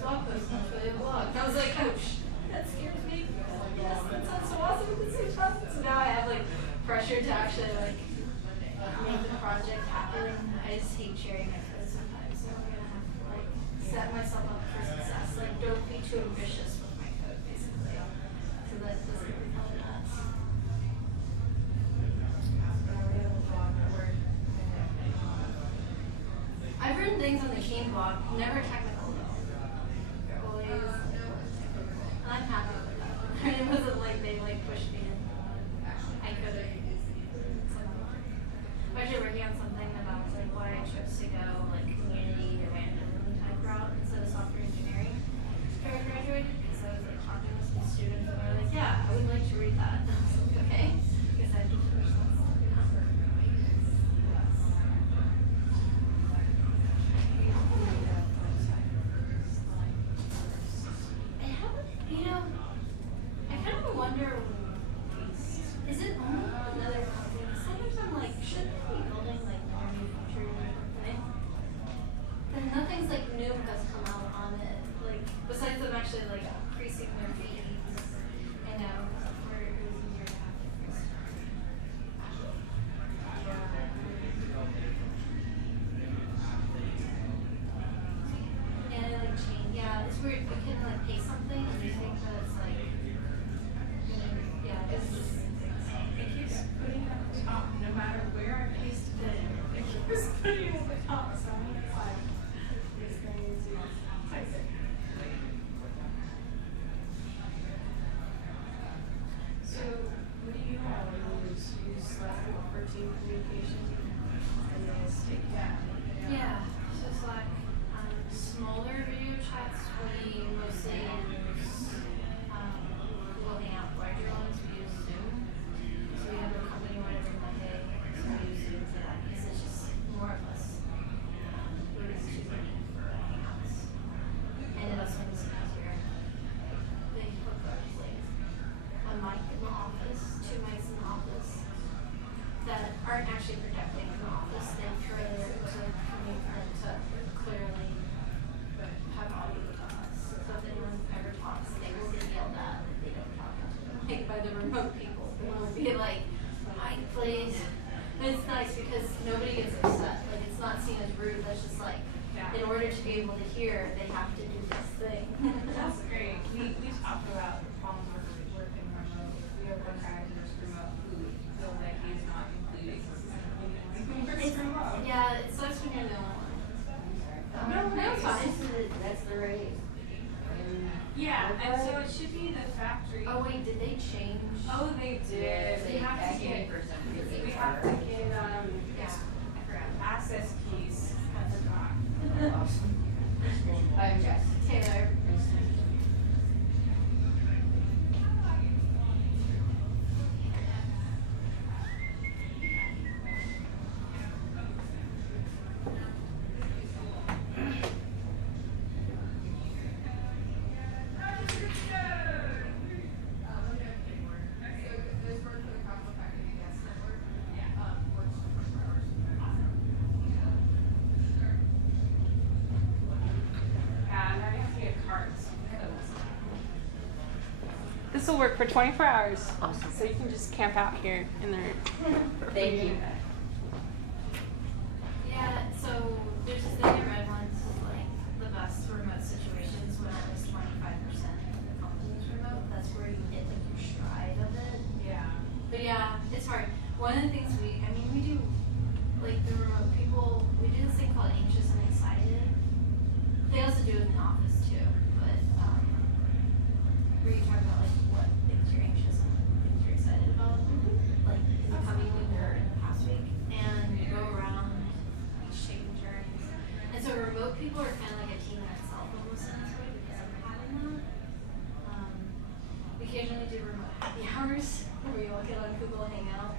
blog post, and it's really a blog. And I was like, ouch, that scares me. I was like, yes, that sounds so awesome. It's so fun. So now I have like pressure to actually like make the project happen. I just hate sharing my code sometimes, so I'm gonna have to like set myself up for success. Like, don't be too ambitious with my code, basically, so that it doesn't become nuts. I've written things on the Keen blog, never technical though. They're always, and I'm happy with that. I mean, it wasn't like they like pushed me in. I could have. I'm actually working on something about like why I chose to go like community evangelism type route instead of software engineering after I graduated, because I was like talking to some students and they were like, yeah, I would like to read that. And I was like, okay, because I just finished that stuff. I kind of wonder, is it only another company? Sometimes I'm like, shouldn't they be building like more new features or something? And nothing's like new has come out on it. Like, besides them actually like increasing their fees. I know, software is easier to have different. And it like change. Yeah, it's weird. You can like pay something and you think that it's like, yeah, it's just. It keeps putting it at the top, no matter where I paste it in. It keeps putting it at the top, so I'm like, it's going to type it. So, what do you all use? You use Slack for team communication and then stick that. Yeah, so Slack, smaller video chats we mostly use Google Hangout. Larger ones we use Zoom. So we have a company one every Monday, so we use Zoom for that because it's just more of us. It is too many for Hangouts. And it also makes it easier. They hook up like a mic in the office, 2 mics in the office that aren't actually projecting in the office. They're for to communicate to clearly have audio to us. So if anyone ever talks, they will get yelled at if they don't talk like by the remote people. They will be like, "Mike, please." And it's nice because nobody gets upset. Like, it's not seen as rude. That's just like, in order to be able to hear, they have to do this thing. That's great. We talked about the problems with working remote. We have one guy who's remote who feels like he's not included. Yeah, it sucks when you're the only one. No, it's fine. That's the rate. Yeah, and so it should be the factory. Oh wait, did they change? Oh, they did. We have to get Yeah, I forgot. access keys at the dock. I'm Jess. Taylor. This will work for 24 hours. Awesome. So you can just camp out here in the Thank you. Yeah, so there's this thing I read once, like the best remote situations when at least 25% of the company's remote. That's where you get like your stride of it. Yeah. But yeah, it's hard. One of the things we do, like the remote people, we do this thing called anxious and excited. They also do it in the office too, but where you talk about like what things you're anxious and things you're excited about, like in the coming week or in the past week, and you go around each taking turns. And so remote people are kind of like a team in itself almost in this way because of having that. We occasionally do remote happy hours where we all get on Google Hangout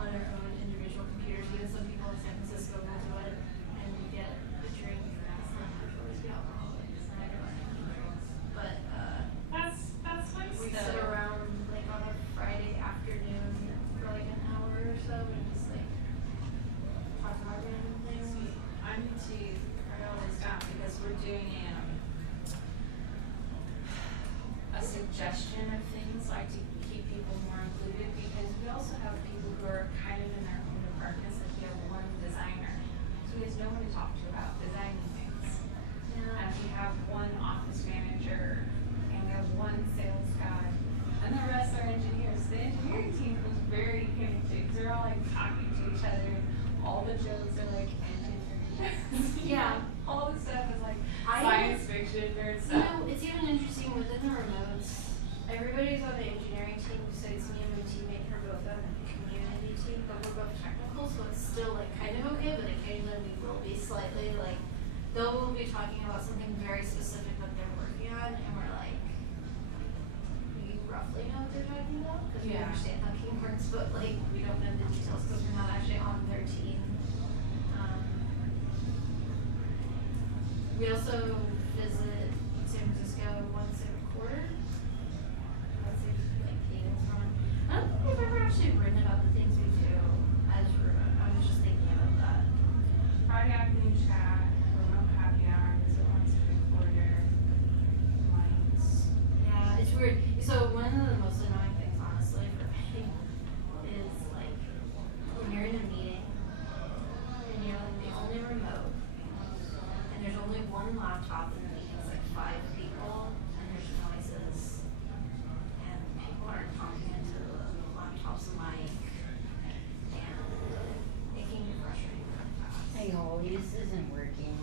on our own individual computers. Even some people in San Francisco will do it, and we get a drink. It's not always be alcoholic. It's not everyone. But That's nice. we sit around like on a Friday afternoon for like an hour or so and just like talk about random things. I need to write all this down because we're doing a suggestion of things, like to keep people more included, because we also have people who are kind of in their own departments. Like we have one designer, so he has no one to talk to about designing things. And we have one office manager, and we have one sales guy, and the rest are engineers. The engineering team was very hectic. They're all like talking to each other. All the jokes are like engineering. Yeah. All the stuff is like science fiction nerd You stuff. know, it's even interesting within the remotes. Everybody's on the engineering team besides me and my teammate who are both on the community team, but we're both technical, so it's still like kind of okay, but occasionally we will be slightly like, they'll be talking about something very specific that they're working on, and we're like, we roughly know what they're talking about, because we Yeah. understand how team works, but like, we don't know the details because we're not actually on their team. We also visit San Francisco once a quarter. That's like cadence run. I don't think we've ever actually written about the things we do as remote. I was just thinking about that. Friday afternoon chat, remote happy hour, visit once every quarter. Once. Yeah, it's weird. So one of the most annoying things, honestly, for me, is like when you're in a meeting and you're like the only remote, and there's only one laptop in the meeting. It's like 5 people, and there's noises, and people aren't talking into the laptop's mic, and it can be frustrating really fast. Hey, Holly, this isn't working.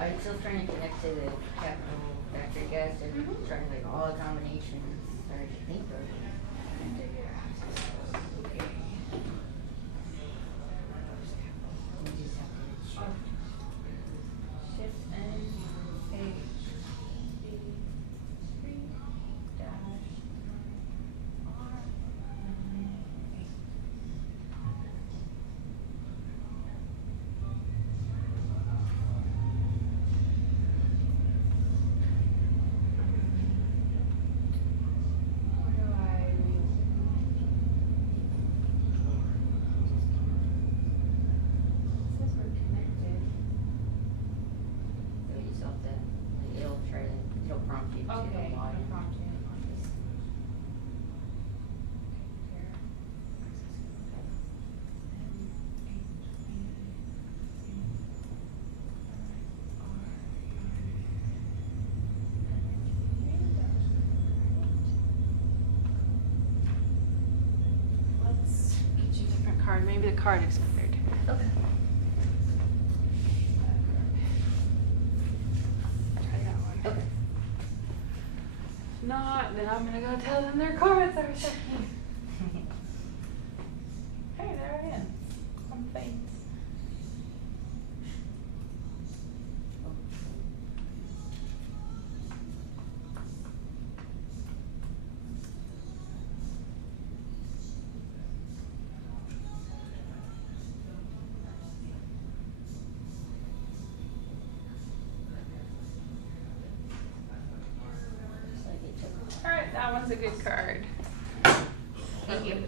I'm still trying to connect to the capital factory guys. They're trying like all the combinations that I could think of. We just have to shift and it'll prompt you to Okay, the volume. prompt you. Let's get you a different card. Maybe the card expired. Okay. Try that one. Okay. If not, then I'm gonna go tell them their cards are checking. Hey, there I am. I'm faint. Just like it took. Alright, that one's a good card. Thank you.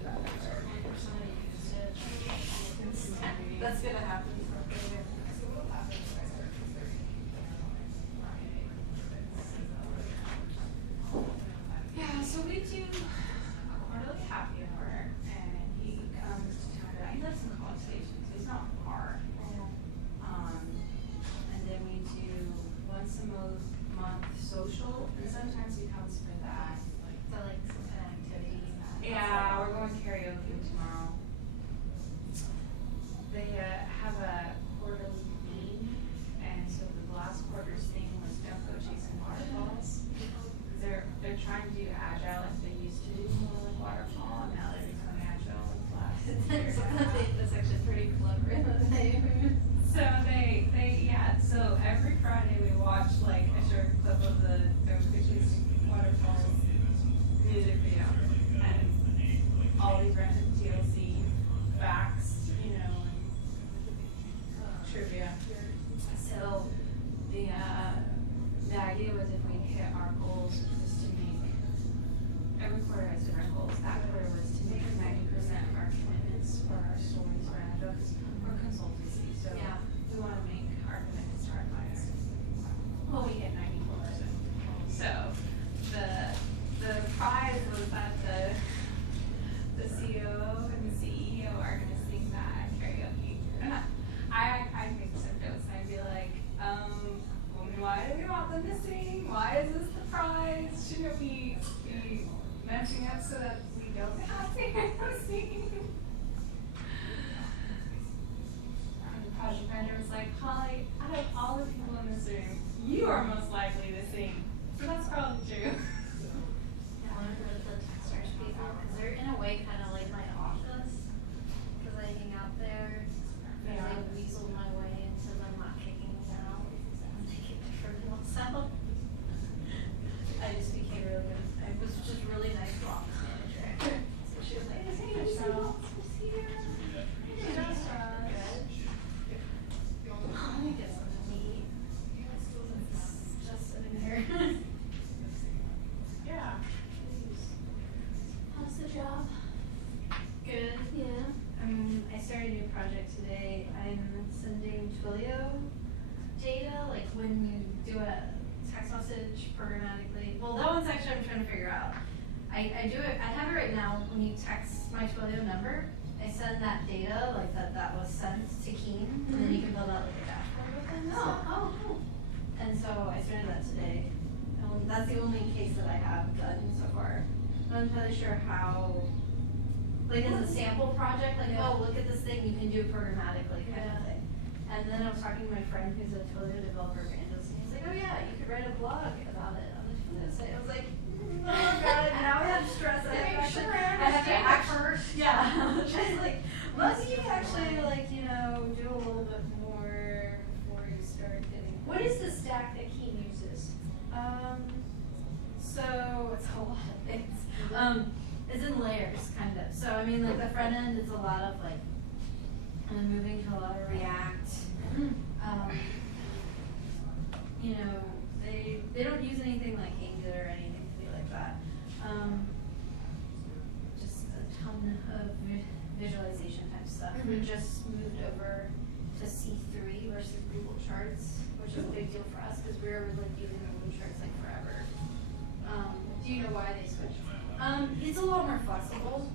That's gonna happen. Yeah, so we do a quarterly happy hour, and he comes to talk about, he lives in College Station, so he's not far. And then we do once a month social, and sometimes he comes for that. So like some kind of activity. Yeah, we're going karaoke tomorrow. They have a quarterly theme, and so the last quarter's theme was don't go chasing waterfalls. They're trying to do agile like they used to do more like waterfall, and now they're becoming agile with last year. That's actually pretty clever in the name. So so every Friday we watch like a short clip of the Don't Go Chasing Waterfalls music video, and all these random TLC facts, you know, and trivia. So the idea was if we hit our goals, was to make every quarter has different goals. That quarter was to make 90% of our commitments for our stories or anecdotes or consultancy. So Yeah. we want to make our commitments to our clients. Well, we hit 94%. So one missing? Why is this the prize? Shouldn't we be matching up so that we don't have to missing? And the project manager was like, Holly, out of all the people in this room, you are most likely to sing. So that's probably true. I wonder what the Techstars people, because they're in a way kind of like my office, because I hang out there, and Yeah. I weasel my way into them not kicking me out, and they kicked everyone else out. I just became really good. I was just really nice to office manager. So she was like, hey, Michelle. Let me get something to eat. It's just sitting there. Yeah. How's the job? Good. Yeah. I started a new project today. I'm sending Twilio data, like when you do a text message programmatically. Well, that one's actually I'm trying to figure out. I do it. I have it right now. When you text my Twilio number, I send that data, like that was sent to Keen, and then you can build out like a dashboard with it. Cool. And so I started that today. That's the only case that I have done so far. I'm not entirely sure how, like as a sample project, like, oh, look at this thing, you can do it programmatically kind of thing. And then I was talking to my friend who's a Twilio developer evangelist, and he's like, oh yeah, you could write a blog about it on the Twilio site. I was like, oh god, now I have stress. I have to actually, yeah. I was just like, must you actually like, you know, do a little bit more before you start getting. What is the stack that Keen uses? So it's a lot of things. It's in layers, kind of. So I mean, like the front end is a lot of like, I'm moving to a lot of React. You know, they don't use anything like Angular or anything to be like that. Just a ton of visualization type stuff. We just moved over to C3 versus Google Charts, which is a big deal for us because we were like using Google Charts like forever. Do you know why they switched? It's a lot more flexible.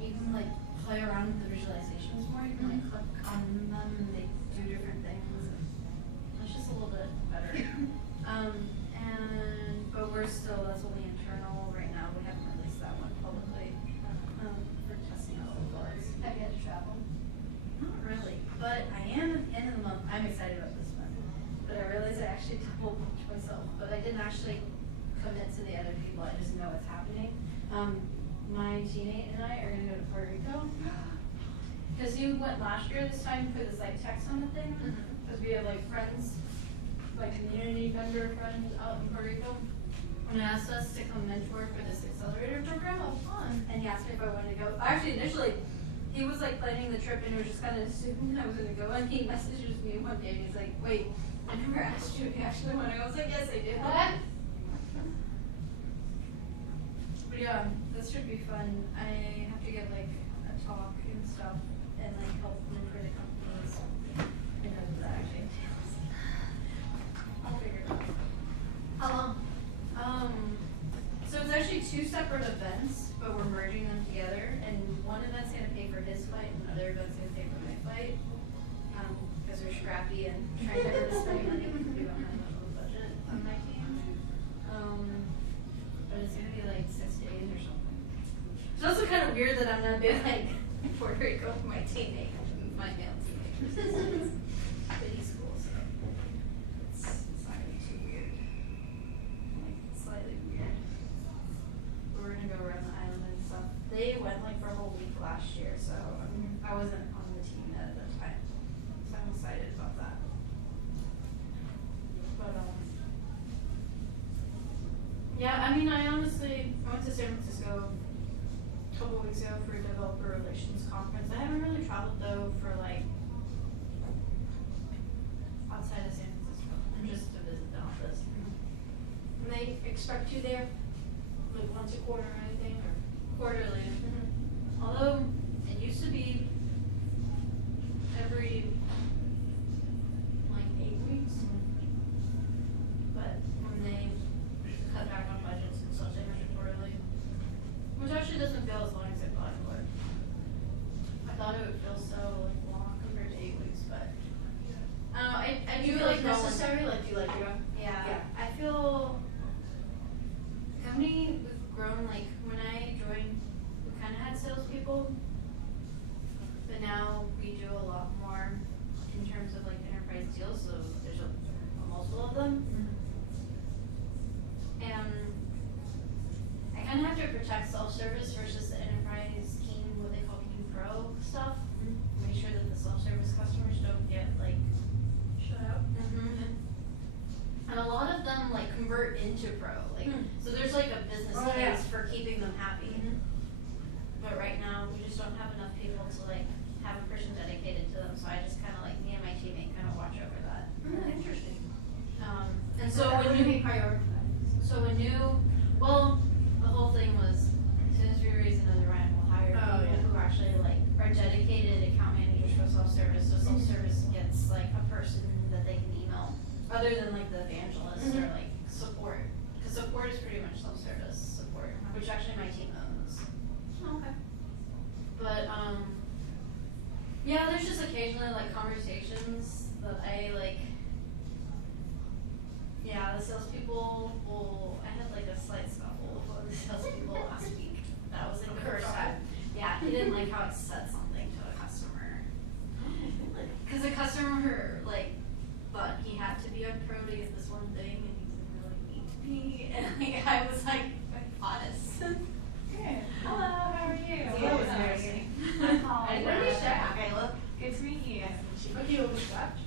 You can like play around with the visualizations more. You can like click on them and they do different things. It's just a little bit better. But we're still, that's only internal right now. We haven't released that one publicly for testing out the bugs. Have you had to travel? Not really, but I am at the end of the month. I'm excited about this one. But I realized I actually double booked myself. But I didn't actually commit to the other people. I just know it's happening. My teammate and I are gonna go to Puerto Rico. Because you went last year this time for this like tech summit thing. Because we have like friends, like community member friends out in Puerto Rico. And he asked us to come mentor for this accelerator program. Oh, fun. And he asked me if I wanted to go. Actually, initially, he was like planning the trip and was just kind of assuming I was gonna go. And he messages me one day and he's like, wait, I never asked you if you actually want to go. I was like, yes, I did. But yeah, this should be fun. I have to give like a talk and stuff and like help mentor the companies. I know what that actually entails. I'll figure it out. How long? So it's actually two separate events, but we're merging them together. And one event's gonna pay for his flight, and another event's gonna pay for my flight. Because we're scrappy and trying never to spend money because we don't have much of a budget on my team. But it's gonna be like 6 days or something. It's also kind of weird that I'm gonna be like Puerto Rico with my teammate and my fiance. But he's cool, so it's not gonna be too weird. Like slightly weird. We're gonna go around the island and stuff. They went like for a whole week last year, so I wasn't on the team at the time. So I'm excited about that. But yeah, I mean, I honestly went to San Francisco a couple weeks ago for a developer relations conference. I haven't really traveled though for like outside of San Francisco, and just to visit the office. And they expect you there, like once a quarter or anything, or? Quarterly. Although it used to be every like 8 weeks, but when they cut back on budgets and stuff, they went quarterly, which actually doesn't feel as long as I thought it would. I thought it would feel so like long compared to 8 weeks, but I don't know. I do Do you feel like going. necessary? Like, do you like going? Yeah, Yeah. I of them. And I kind of have to protect self-service versus the enterprise King, what they call King Pro stuff. Make sure that the self-service customers don't get like Shut up. And a lot of them like convert into pro, like so there's like a business Oh, case yeah. for keeping them happy. But right now we just don't have enough people to like have a person dedicated to them, so I just kind of like me and my teammate kind of watch over that. Interesting. And so What when do we you prioritize? so when you well the whole thing was as soon as we raise another round we'll hire Oh, people yeah. who actually like are dedicated account managers for self-service, so self-service gets like a person that they can email other than like the evangelist or like support, because support is pretty much self-service support, which actually my team owns. Okay. But yeah, there's just occasionally like conversations that I like. Yeah, the salespeople will. I had like a slight scuffle with one of the salespeople last week. That was like the first time. Yeah, he didn't like how I said something to a customer. Because the customer like thought he had to be on pro to get this one thing, and he didn't really need to be. And like I was like honest. Good. Hello, how are you? That was embarrassing. I'm Paul. I didn't really check. Okay, look. Good to meet you. What do you overslept?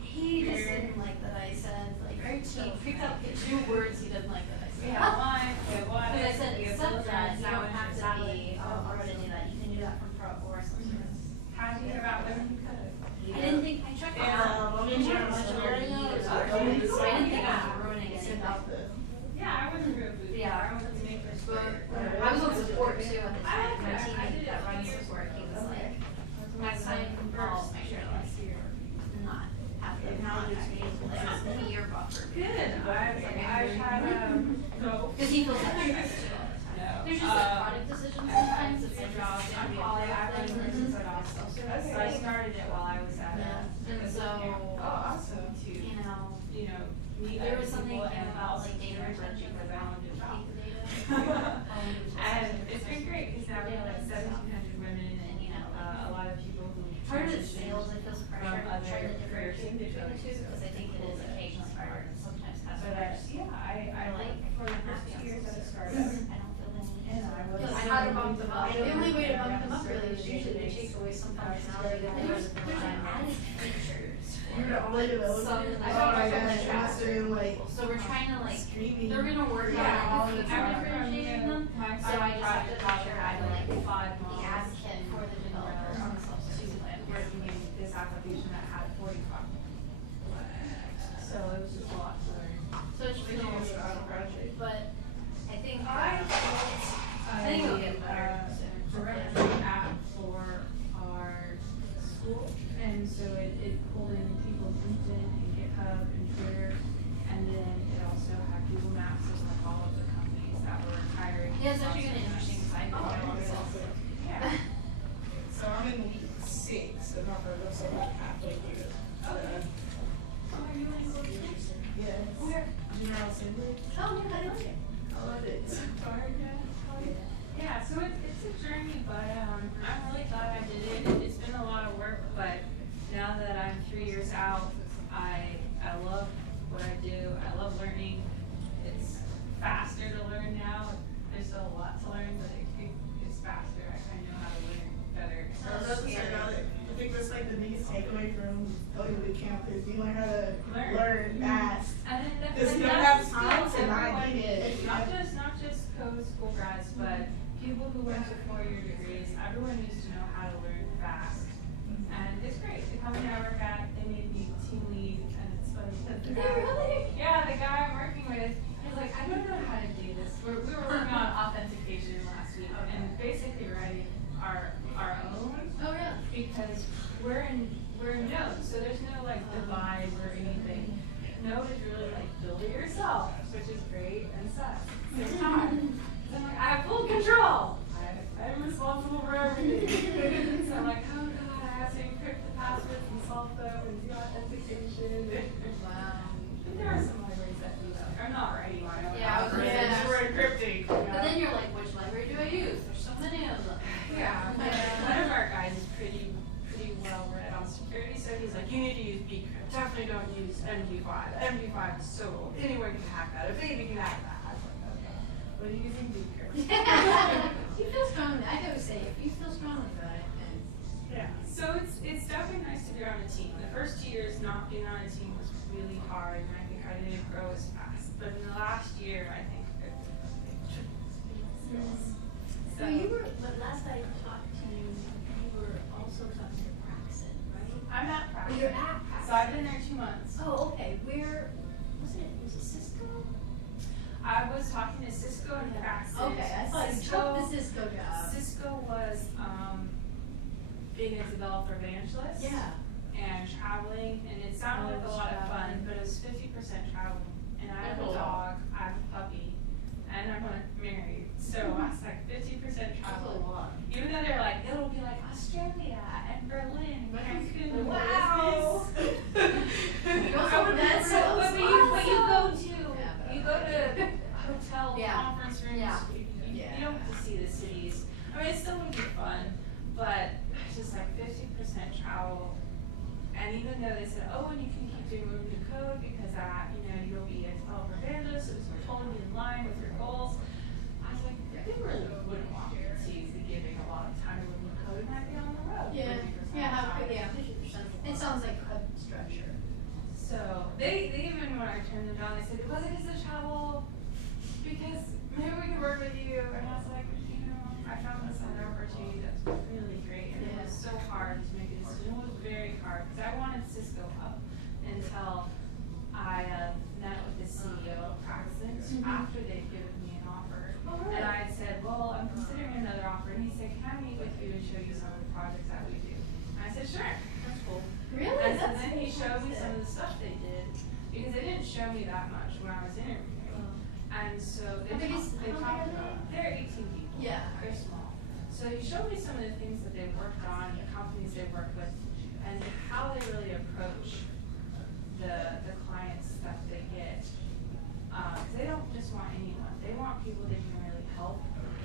He just didn't like that I said like he picked up the 2 words he didn't like that I said. We have wine, we have water. Because I said we have except that you don't sandwiches, have to salad. be pro to do that. You can do that from pro or self-service. How did you hear about learning to cook? I didn't think I checked it out. I'm in general entrepreneurial. So I didn't think I was ruining anything. Yeah, I wasn't real bougie. Yeah. I wasn't made for sport. I was on support too at the time. My I did teammate it that for runs years. support, he was like, next time I'll make sure to like not have them contact me. Like it's a year buffer. Good. I've had go. Because he feels that stress too all the time. No. There's just like product decisions sometimes. It's like job. I'm Polly. I've been working for self-service. So I started it while I was at And so, awesome to you know, meet there other was something people came and about also like data research retention because for I wanted to take shop. the data. And it's been great because now we have like 1,700 women and a lot of people who Part of the transitioned sales, I feel some pressure to from try other to differentiate careers between the two, into because I think it is occasionally hard, and sometimes But customers. yeah, I like, like for the first 2 years at a startup. I don't feel the need. And I was. I had to bump them up. The only way to bump them up really is usually to take away some functionality that There's was. added features. You're the only developer. Some- Oh my gosh, I must have been like So we're trying to like, screaming. they're gonna work Yeah, on all the how time. differentiating them, My so I just have to make sure I have like the 5 moms advocate for the developer on the self-service plan. working in this application that had 45 moms. So it was just a lot to learn. So it's just a little bit, but I think, I think it'll get better soon. directory app for our school, and so it pulled in people's LinkedIn and GitHub and Twitter, and then it also had Google Maps of like all of the companies that were hiring. Yeah, it's actually kind of interesting because I've been there also. Yeah. So I'm in week 6 of our program, so I'm halfway through. Okay. Oh, are you in Golden State? Yes. Where? General Assembly. Oh, yeah, I like it. I love it. Yeah, so it's a journey, but I'm really glad I did it. It's been a lot of work, but now that I'm 3 years out, I love what I do. I love learning. It's faster to learn now. There's still a lot to learn, but it's faster. I know how to learn better. I love to say about it. I think that's like the biggest takeaway from going to camp is you learn how to learn fast. And then Because you don't that's have time still to not everyone need it. needs. Not just code school grads, but people who went to 4-year degrees. Everyone needs to know how to learn fast. And it's great. The company I work at, they made me team lead, and it's funny because the guy, yeah, the guy I'm working with, he's like, I don't know how to do this. We were working on authentication last week, and basically writing our own. Oh, yeah. Because we're in Node, so there's no like divide or anything. Node is really like build it yourself, which is great and sucks. It's hard. So I'm like, I have full control. I'm responsible for everything. So I'm like, oh god, I have to encrypt the passwords and solve them and do authentication. Wow. But there are some libraries that do that. I'm not writing my own. Yeah, I was gonna say, algorithms. We're encrypting. But then you're like, which library do I use? There's so many of them. Yeah, one of our guys is pretty well read on security, so he's like, you need to use bcrypt. Definitely don't use MP5. The MP5 is so old. Anyone can hack that. A baby can hack that. I was like, okay. What are you using? Be careful. You feel strongly. I always say, if you feel strongly about it, then. Yeah. So it's definitely nice to be on a team. The first 2 years not being on a team was really hard, and I think I didn't grow as fast. But in the last year, I think it So you were, but last I talked to you, you were also talking to Praxis, right? I'm at Oh, Praxis. you're at Praxis. So I've been there 2 months. Oh, okay. Where, was it Cisco? I was talking to Cisco and Praxis. Okay, I thought you took the Cisco job. Cisco was being a developer evangelist. Yeah. And traveling, and it sounded like a lot of fun, but it was 50% traveling. And I have a dog, I have a puppy, and I'm married. So I was like 50% traveling. Even though they're like, it'll be like Australia and Berlin, Cancun. Wow. That's so But you go to hotel Yeah. conference rooms. Yeah. You don't get to see the cities. I mean, it still would be fun, but it's just like 50% travel. And even though they said, oh, and you can keep doing moving the code because you'll be a developer evangelist, so it's totally in line with your goals. I was like, they really wouldn't want me to be giving a lot of time to moving the code, and I'd be on the road. 50% It sounds like a structure. So they even when I turned them down, they said it wasn't because of travel, because maybe we could work with you. And I was like, I found this other opportunity that's really great, and it was so hard to make a decision. It was very hard because I wanted Cisco up until I met with the CEO of Praxis after they'd given me an offer. Oh, really? And I said, well, I'm considering another offer, and he said, can I meet with you and show you some of the projects that we do? And I said, sure, that's cool. Really? And so That's then he showed me some of impressive. the stuff they did, because they didn't show me that much when I was interviewing. And so they How big is- talked how big are about, they're 18 people. Yeah. They're small. So he showed me some of the things that they've worked on, the companies they've worked with, and how they really approach the clients that they get. Because they don't just want anyone. They want people that can really help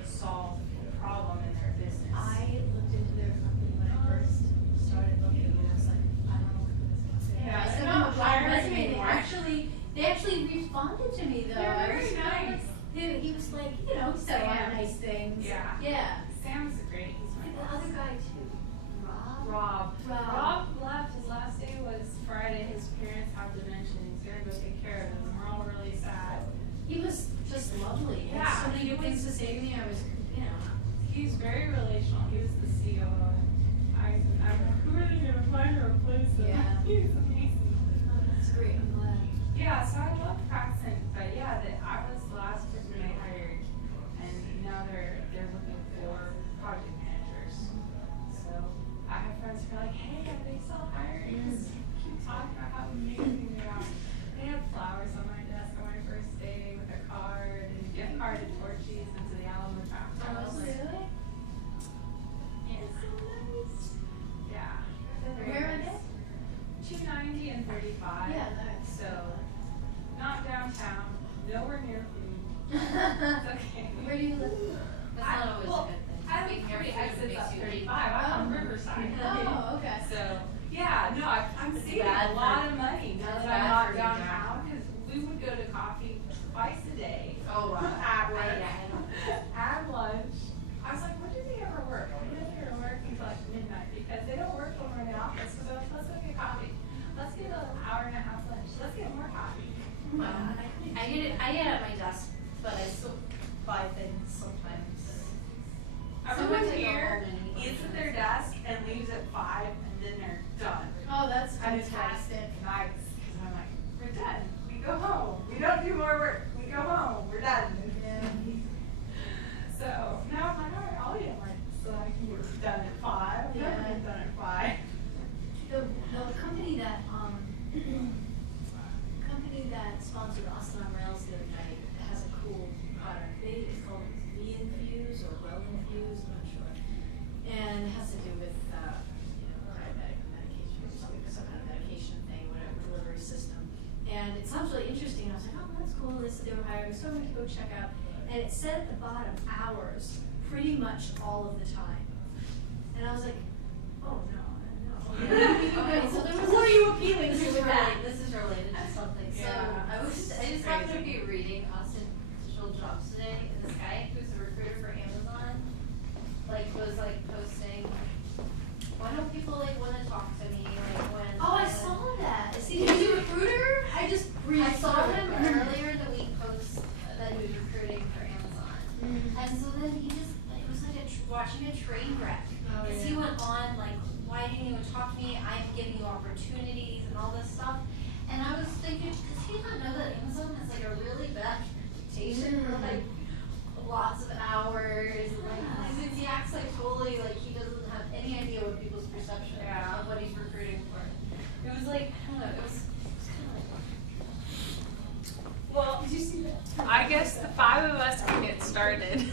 solve a problem in their business. I looked into their company when I first started looking, and I was like, I don't know what this is. Yeah, I sent they're them not a blind hiring resume. anymore. They actually responded to me though. They're I very was nice. He was like, said a lot of Sam. nice things. Yeah. Yeah. Sam's great. He's my The boss. other guy too. Rob. Rob left. His last day was Friday. His parents have dementia. He's gonna go take care of them. We're all really sad. He was just lovely. He Yeah, had so many he good things to was- say to me. I was, He's very relational. He was the COO. I'm really gonna find her a place. Yeah. He's amazing. oh, that's great. I'm glad. Yeah, so I love Praxis, but yeah, I was the last person they hired, and now they're looking for project managers. So I have friends who are like, hey, are they still hiring? Just keep talking about how amazing they are. They had flowers on my desk on my first day with a card and a gift card to Torchies and to the Alamo Craft House. Really? Yeah, so nice. Yeah. they're very Where are nice. they? 290 and 35. Yeah, that's So, not downtown, nowhere near food. It's okay. Where do you live? That's not always a good thing. I live Your 3 food exits makes up you 35. eat. I'm on Riverside. Oh, okay. So, yeah, no, I'm saving bad a lot for- of money now that's that I'm bad not for you, downtown, because we would go to coffee twice a day. Oh, wow. At work. Yeah. At lunch. I was like, when do they ever work? I think they're working till like midnight, because they don't work when we're in the office. So they're like, let's go get coffee. Let's get an hour and a half lunch. Let's get more coffee. I get it at my desk, but I still buy things sometimes. Everyone Sometimes I go here home and eat eats at their desk and leaves at 5, and then they're done. Oh, that's And it's like, fantastic. nice. Because I'm like, we're done. We go home. We don't do more work. We go home. We're done. Yeah. So now I'm like, all right, I'll eat at lunch so I can get done at 5. I'm never Yeah. get done at 5. The company that sponsored Austin on Rails the other night has a cool product. It's called V-Infuse or Well-Infuse, I'm not sure. And it has to do with diabetic medication or something, some kind of medication thing, whatever, delivery system. And it sounds really interesting. I was like, oh, that's cool. They said they were hiring, so I'm going to go check out. And it said at the bottom, hours, pretty much all of the time. And I was like, oh, no. Okay, so there was Who are you appealing to with that? This is related to I saw him earlier in the week post that he was recruiting for Amazon. And so then he just, it was like watching a train wreck. Because he went on like, why didn't you talk to me? I'm giving you opportunities and all this stuff. And I was thinking, does he not know that Amazon has like a really bad reputation for like lots of hours? Like, he acts like totally like he doesn't have any idea what people's perception of what he's recruiting for. It was like, I don't know, it was kind of like, Well, did you see that? I guess the 5 of us can get started.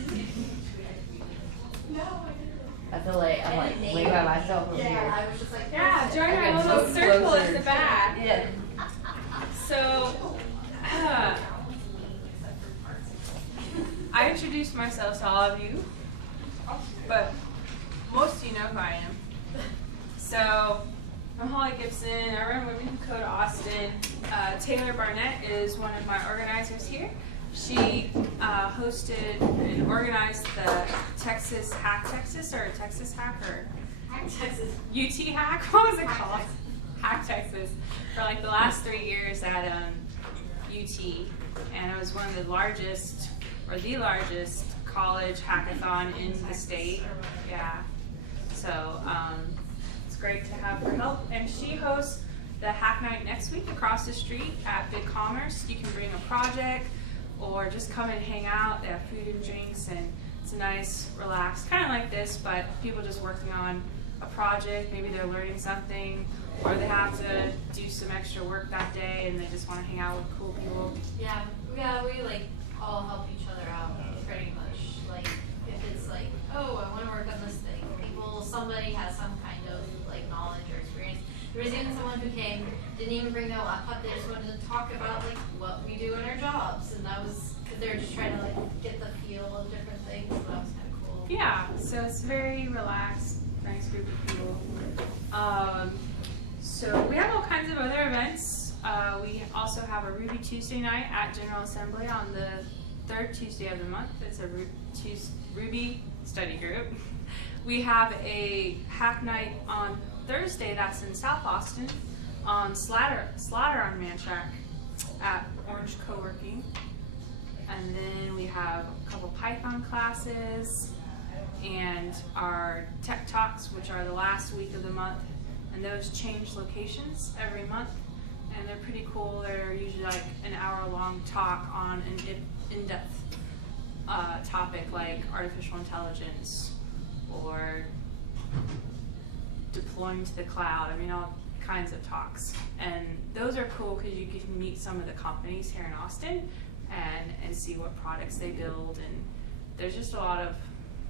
No, I didn't. I feel like I'm like way by myself over yeah, here. I was just like, Yeah, join I our got little so circle closer. at the back. Yeah. So, I introduced myself to all of you, but most of you know who I am. So, I'm Holly Gibson. I run Women Who Code Austin. Taylor Barnett is one of my organizers here. She hosted and organized the Texas Hack Texas or Texas Hack or Texas. UT Hack. What was it called? Hack Texas for like the last 3 years at UT, and it was one of the largest or the largest college hackathon in the state. Yeah. So it's great to have her help, and she hosts the Hack Night next week across the street at Big Commerce. You can bring a project or just come and hang out. They have food and drinks, and it's a nice, relaxed, kind of like this, but people just working on a project. Maybe they're learning something, or they have to do some extra work that day, and they just want to hang out with cool people. Yeah, we like all help each other out pretty much. Like if it's like, oh, I want to work on this thing. Somebody has some kind of like knowledge or experience. There was even someone who came, didn't even bring their laptop. They just wanted to talk about like what we do in our jobs, and that was because they were just trying to like get the feel of different things. So that was kind of cool. Yeah, so it's very relaxed, nice group of people. So we have all kinds of other events. We also have a Ruby Tuesday night at General Assembly on the 3rd Tuesday of the month. It's a Ruby study group. We have a hack night on Thursday that's in South Austin on Slaughter on Mantrack at Orange Co-working. And then we have a couple Python classes and our Tech Talks, which are the last week of the month. And those change locations every month. And they're pretty cool. They're usually like an hour-long talk on an in-depth topic like artificial intelligence or deploying to the cloud. I mean, all kinds of talks. And those are cool because you can meet some of the companies here in Austin and see what products they build. And there's just a lot of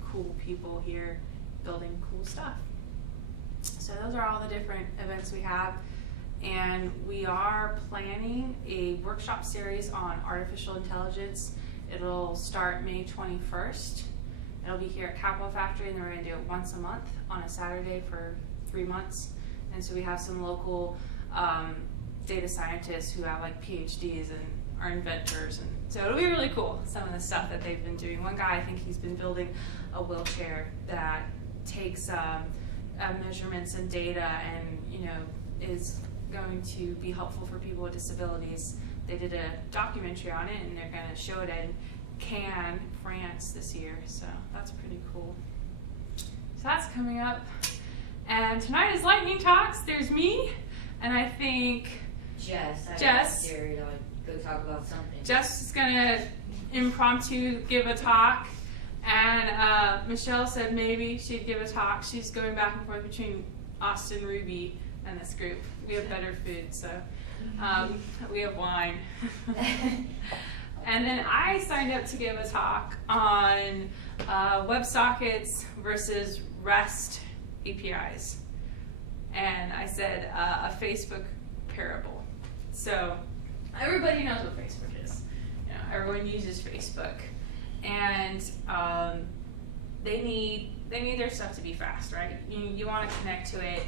cool people here building cool stuff. So those are all the different events we have. And we are planning a workshop series on artificial intelligence. It'll start May 21st. It'll be here at Capital Factory, and then we're going to do it once a month on a Saturday for 3 months. And so we have some local data scientists who have like PhDs and are inventors, and so it'll be really cool, some of the stuff that they've been doing. One guy, I think he's been building a wheelchair that takes measurements and data and is going to be helpful for people with disabilities. They did a documentary on it, and they're going to show it in Cannes, France this year, so that's pretty cool. So that's coming up. And tonight is Lightning Talks. There's me, and I think Jess. Jess. Go talk about something. Jess is going to impromptu give a talk, and Michelle said maybe she'd give a talk. She's going back and forth between Austin, Ruby, and this group. We have better food, so we have wine. And then I signed up to give a talk on WebSockets versus REST APIs. And I said a Facebook parable. So everybody knows what Facebook is. Everyone uses Facebook. And they need their stuff to be fast, right? You want to connect to it,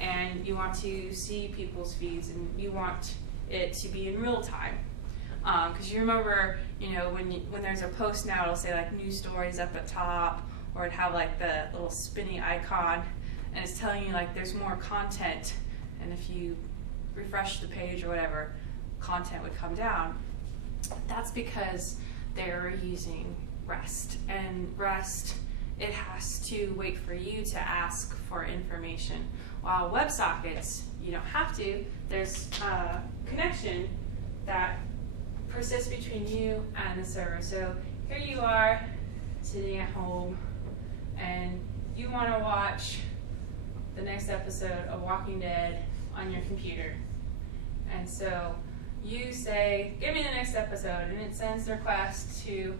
and you want to see people's feeds, and you want it to be in real time. Because you remember, when there's a post now, it'll say like news stories up at top, or it'd have like the little spinny icon, and it's telling you like there's more content. And if you refresh the page or whatever, content would come down. That's because they're using REST, and REST, it has to wait for you to ask for information. While WebSockets, you don't have to. There's a connection that persists between you and the server. So here you are sitting at home and you want to watch the next episode of Walking Dead on your computer. And so you say, give me the next episode, and it sends the request to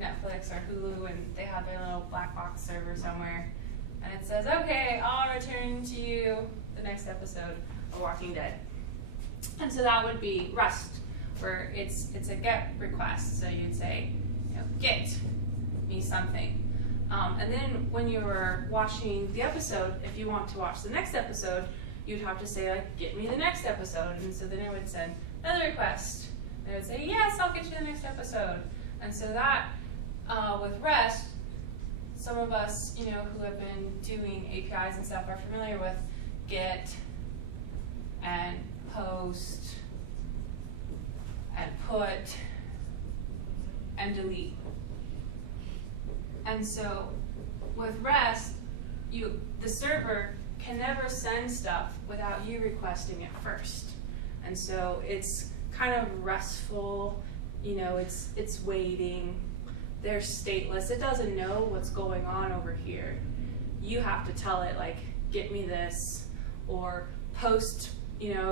Netflix or Hulu, and they have their little black box server somewhere. And it says, okay, I'll return to you the next episode of Walking Dead. And so that would be REST, where it's a GET request. So you'd say, get me something. And then when you were watching the episode, if you want to watch the next episode, you'd have to say, like, get me the next episode. And so then it would send another request. And it would say, yes, I'll get you the next episode. And so that, with REST, some of us, who have been doing APIs and stuff are familiar with get and post and put and delete. And so with REST, the server can never send stuff without you requesting it first. And so it's kind of restful, it's waiting. They're stateless. It doesn't know what's going on over here. You have to tell it, like, get me this, or post,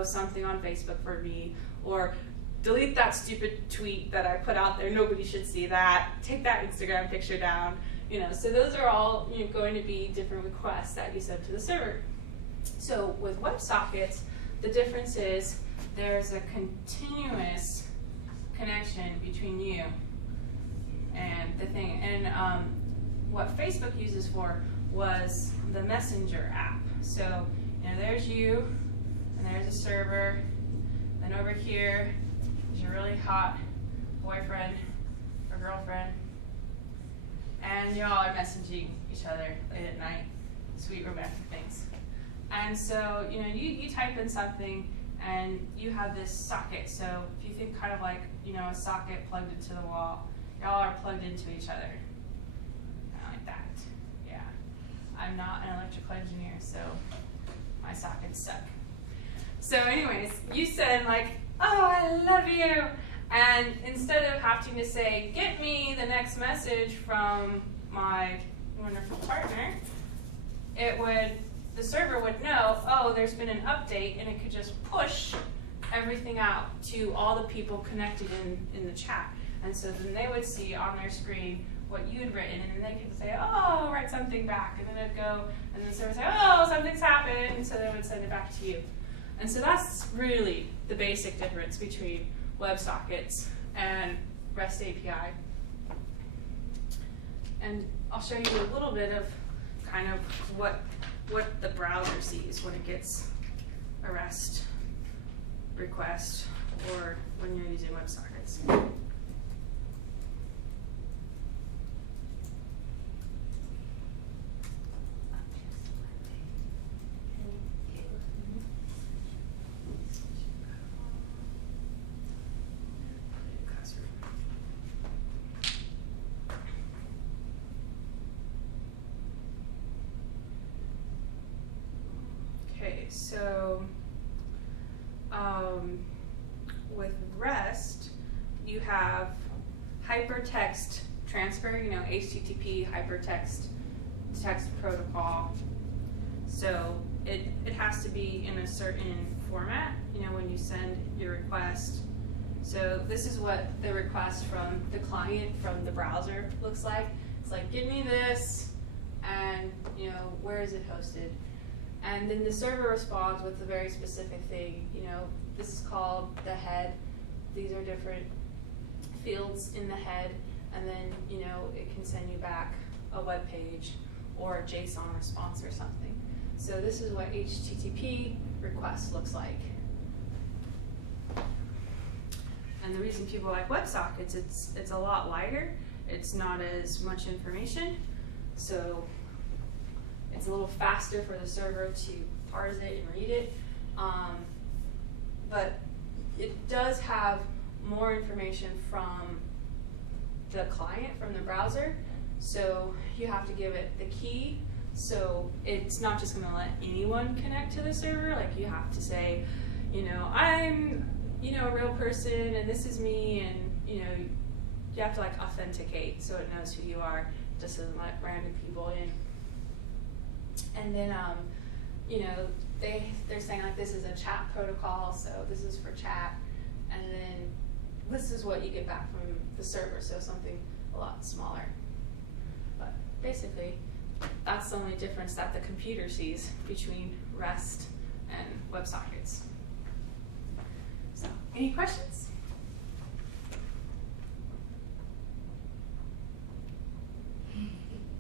something on Facebook for me, or delete that stupid tweet that I put out there. Nobody should see that. Take that Instagram picture down. So those are all going to be different requests that you send to the server. So with WebSockets, the difference is there's a continuous connection between you and the thing. And what Facebook uses for was the Messenger app. So there's you, and there's a server. Then over here is your really hot boyfriend or girlfriend, and y'all are messaging each other late at night, sweet romantic things. And so you type in something, and you have this socket. So if you think kind of like a socket plugged into the wall, y'all are plugged into each other, kind of like that. Yeah, I'm not an electrical engineer, so my sockets suck. So anyways, you said like, oh, I love you. And instead of having to say, get me the next message from my wonderful partner, the server would know, oh, there's been an update, and it could just push everything out to all the people connected in the chat. And so then they would see on their screen what you had written, and then they could say, oh, write something back. And then it'd go, and the server would say, oh, something's happened, and so they would send it back to you. And so that's really the basic difference between WebSockets and REST API. And I'll show you a little bit of kind of what the browser sees when it gets a REST request or when you're using WebSockets. So with REST, you have hypertext transfer, HTTP hypertext text protocol. So it has to be in a certain format, when you send your request. So this is what the request from the client from the browser looks like. It's like, give me this, and where is it hosted? And then the server responds with a very specific thing. This is called the head. These are different fields in the head, and then it can send you back a web page or a JSON response or something. So this is what HTTP request looks like. And the reason people like WebSockets, it's a lot lighter. It's not as much information, so it's a little faster for the server to parse it and read it. But it does have more information from the client, from the browser. So you have to give it the key. So it's not just going to let anyone connect to the server. Like you have to say, I'm, a real person and this is me, and, you have to like authenticate so it knows who you are, just doesn't let random people in. And then, they're saying like this is a chat protocol, so this is for chat, and then this is what you get back from the server, so something a lot smaller. But basically, that's the only difference that the computer sees between REST and WebSockets. So, any questions?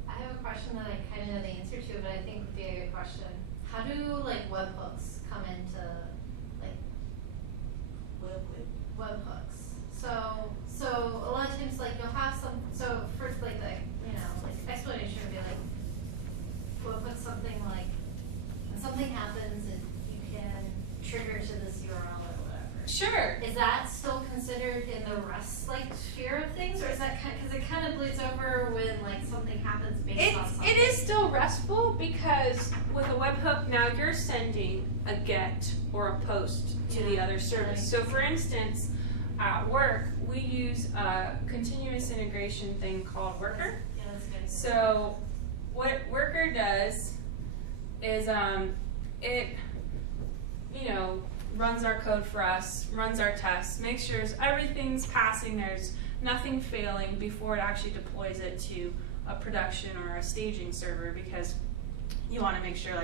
I have a question that I kind of know the answer to, but I think would be a good question. How do webhooks come into webhooks? So a lot of times you'll have some. So first explanation would be webhooks something like when something happens and you can trigger to this URL or whatever. Sure. Is that still considered in the REST sphere of things, or is that because it kind of bleeds over when something happens based on something? It is still RESTful, because with a webhook now you're sending a GET or a POST to the other service. So for instance, at work we use a continuous integration thing called Worker. Yeah, that's good. So what Worker does is it runs our code for us, runs our tests, makes sure everything's passing, there's nothing failing before it actually deploys it to a production or a staging server, because you want to make sure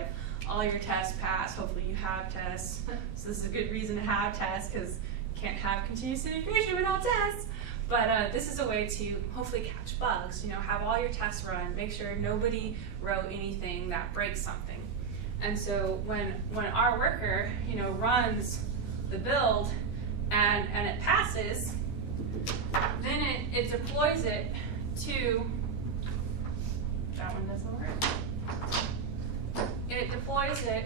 all your tests pass. Hopefully you have tests. So this is a good reason to have tests, because you can't have continuous integration without tests. But this is a way to hopefully catch bugs, have all your tests run, make sure nobody wrote anything that breaks something. And so when our worker, runs the build and it passes, then it deploys it to, that one doesn't work. It deploys it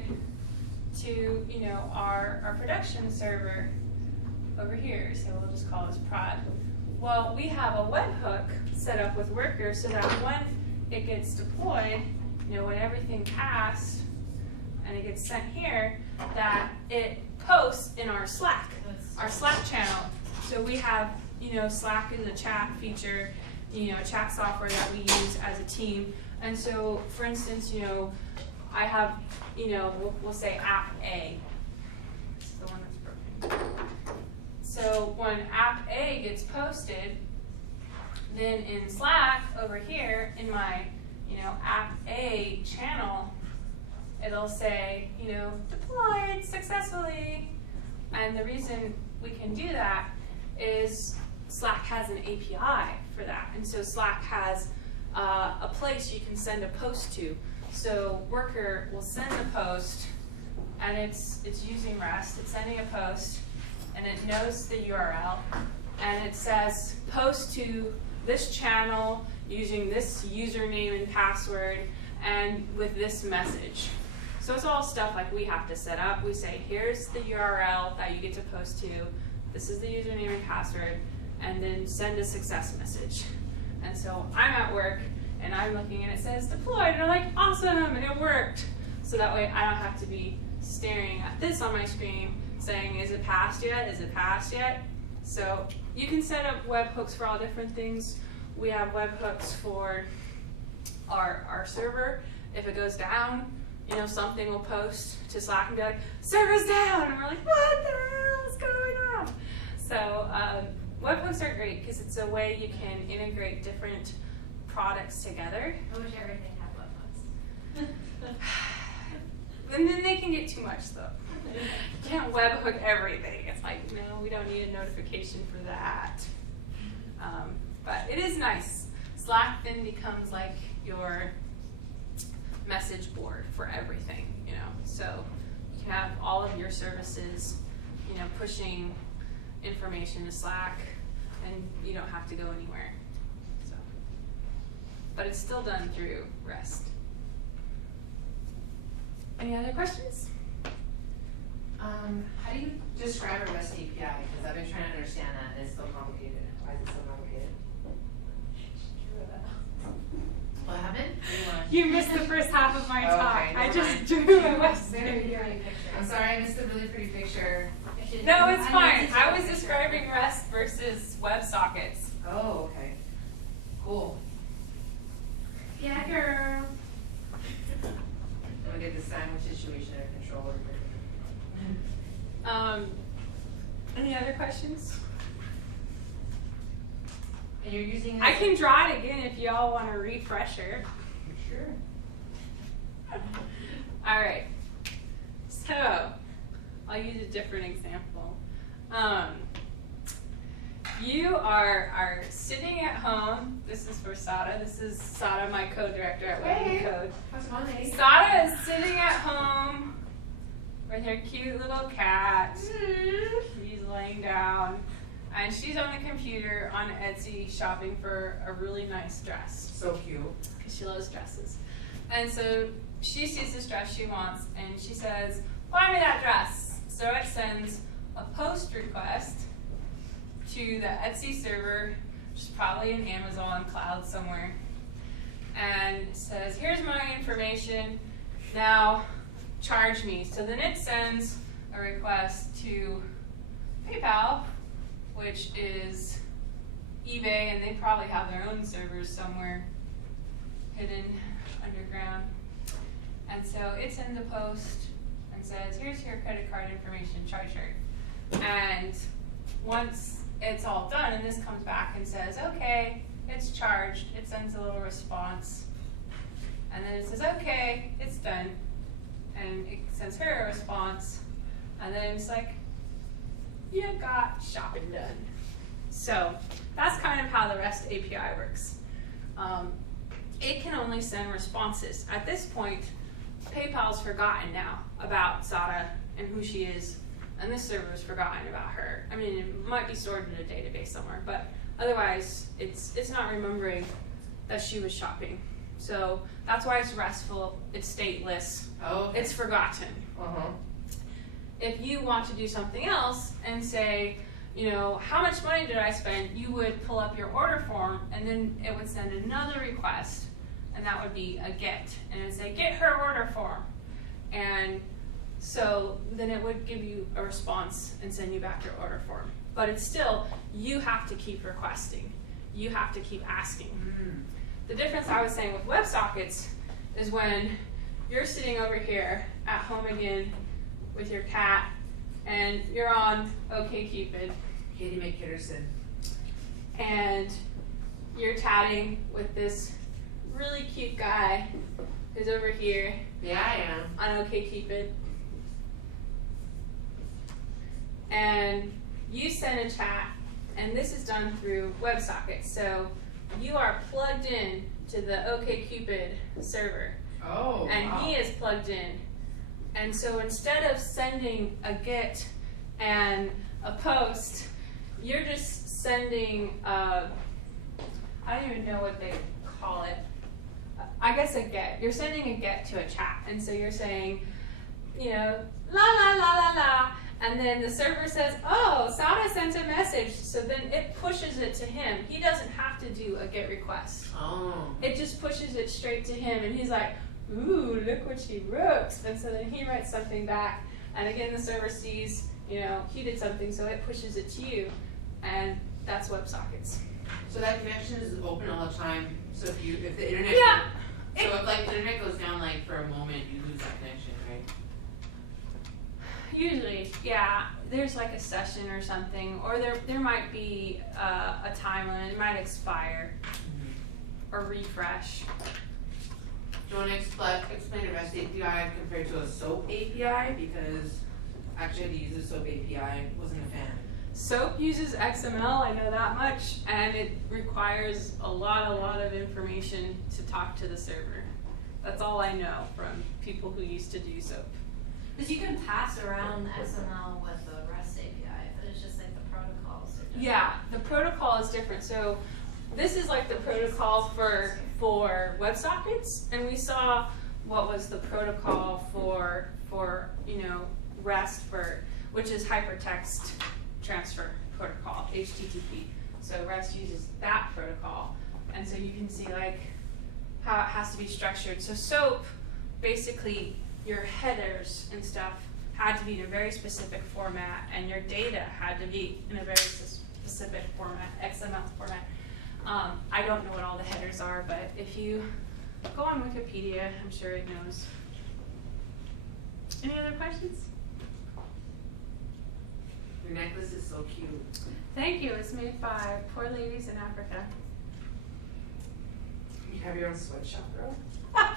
to, our production server over here. So we'll just call this prod. Well, we have a webhook set up with Worker so that when it gets deployed, when everything passed, and it gets sent here, that it posts in our Slack channel. So we have, Slack is a chat feature, chat software that we use as a team. And so, for instance, I have, we'll say app A. This is the one that's broken. So when app A gets posted, then in Slack over here in my, app A channel, it'll say, deployed successfully. And the reason we can do that is Slack has an API for that. And so Slack has a place you can send a post to. So Worker will send a post, and it's using REST. It's sending a post, and it knows the URL, and it says post to this channel using this username and password and with this message. So it's all stuff we have to set up. We say, here's the URL that you get to post to, this is the username and password, and then send a success message. And so I'm at work, and I'm looking, and it says deployed, and I'm like, awesome, and it worked. So that way I don't have to be staring at this on my screen saying, is it passed yet? Is it passed yet? So you can set up webhooks for all different things. We have webhooks for our server. If it goes down, something will post to Slack and be like, server's down, and we're like, what the hell is going on? So webhooks are great because it's a way you can integrate different products together. I wish everything had webhooks. And then they can get too much though. You can't webhook everything. It's like, no, we don't need a notification for that. But it is nice. Slack then becomes like your message board for everything, So you can have all of your services, pushing information to Slack, and you don't have to go anywhere. So, but it's still done through REST. Any other questions? How do you describe a REST API? Because I've been trying to understand that and it's so complicated. Why is it so complicated? What happened? You missed the first half of my Oh, talk. okay, I never just mind. drew a West Very API. pretty picture. I'm sorry, I missed a really pretty picture. No, it's fine. need to I take was a picture. describing REST versus WebSockets. Oh, okay. Cool. Yeah, girl. I'm gonna get the sandwich situation under control. Any other questions? And you're using this? I can draw it again if y'all want a refresher. Sure. All right. So, I'll use a different example. You are sitting at home. This is for Sada. This is Sada, my co-director at Web Hey. Code. How's money? Sada is sitting at home with her cute little cat. She's laying down, and she's on the computer on Etsy shopping for a really nice dress So cute. because she loves dresses. And so she sees this dress she wants, and she says, "Buy me that dress." So it sends a post request to the Etsy server, which is probably in Amazon cloud somewhere, and says, "Here's my information. Now charge me." So then it sends a request to PayPal, which is eBay, and they probably have their own servers somewhere hidden underground. And so it sends a post and says, "Here's your credit card information, charge her." And once it's all done, and this comes back and says, "Okay, it's charged," it sends a little response. And then it says, "Okay, it's done." And it sends her a response. And then it's like, "You got shopping done." So that's kind of how the REST API works. It can only send responses. At this point, PayPal's forgotten now about Sada and who she is, and this server's forgotten about her. I mean, it might be stored in a database somewhere, but otherwise, it's not remembering that she was shopping. So that's why it's RESTful. It's stateless. Oh, okay. It's forgotten. Uh-huh. If you want to do something else and say, how much money did I spend? You would pull up your order form, and then it would send another request, and that would be a get, and it would say, "Get her order form." And so then it would give you a response and send you back your order form. But it's still, you have to keep requesting. You have to keep asking. Mm. The difference I was saying with WebSockets is when you're sitting over here at home again with your cat, and you're on OkCupid, Katie McKitterson. and you're chatting with this really cute guy who's over here Yeah, I am. on OkCupid, and you send a chat, and this is done through WebSockets. So you are plugged in to the OkCupid server, Oh, and wow. he is plugged in. And so instead of sending a get and a post, you're just sending I don't even know what they call it. I guess a get. You're sending a get to a chat. And so you're saying, la la la la la. And then the server says, "Oh, Sada sent a message." So then it pushes it to him. He doesn't have to do a get request. Oh. It just pushes it straight to him, and he's like, "Ooh, look what she wrote." And so then he writes something back, and again the server sees, he did something, so it pushes it to you, and that's WebSockets. So that connection is open all the time. So if the internet Yeah. so if the internet goes down for a moment, you lose that connection, right? Usually, yeah. There's a session or something, or there might be a time limit. It might expire or refresh. Do you want to explain a REST API compared to a SOAP API? Because actually I had to use a SOAP API. Wasn't a fan. SOAP uses XML, I know that much, and it requires a lot of information to talk to the server. That's all I know from people who used to do SOAP. Because you can pass around XML with the REST API, but it's just the protocols are different. Yeah, the protocol is different. So this is the protocol for WebSockets, and we saw what was the protocol for REST which is hypertext transfer protocol, HTTP. So REST uses that protocol, and so you can see like how it has to be structured. So SOAP, basically your headers and stuff had to be in a very specific format, and your data had to be in a very specific format, XML format. I don't know what all the headers are, but if you go on Wikipedia, I'm sure it knows. Any other questions? Your necklace is so cute. Thank you. It's made by poor ladies in Africa. You have your own sweatshop, girl. I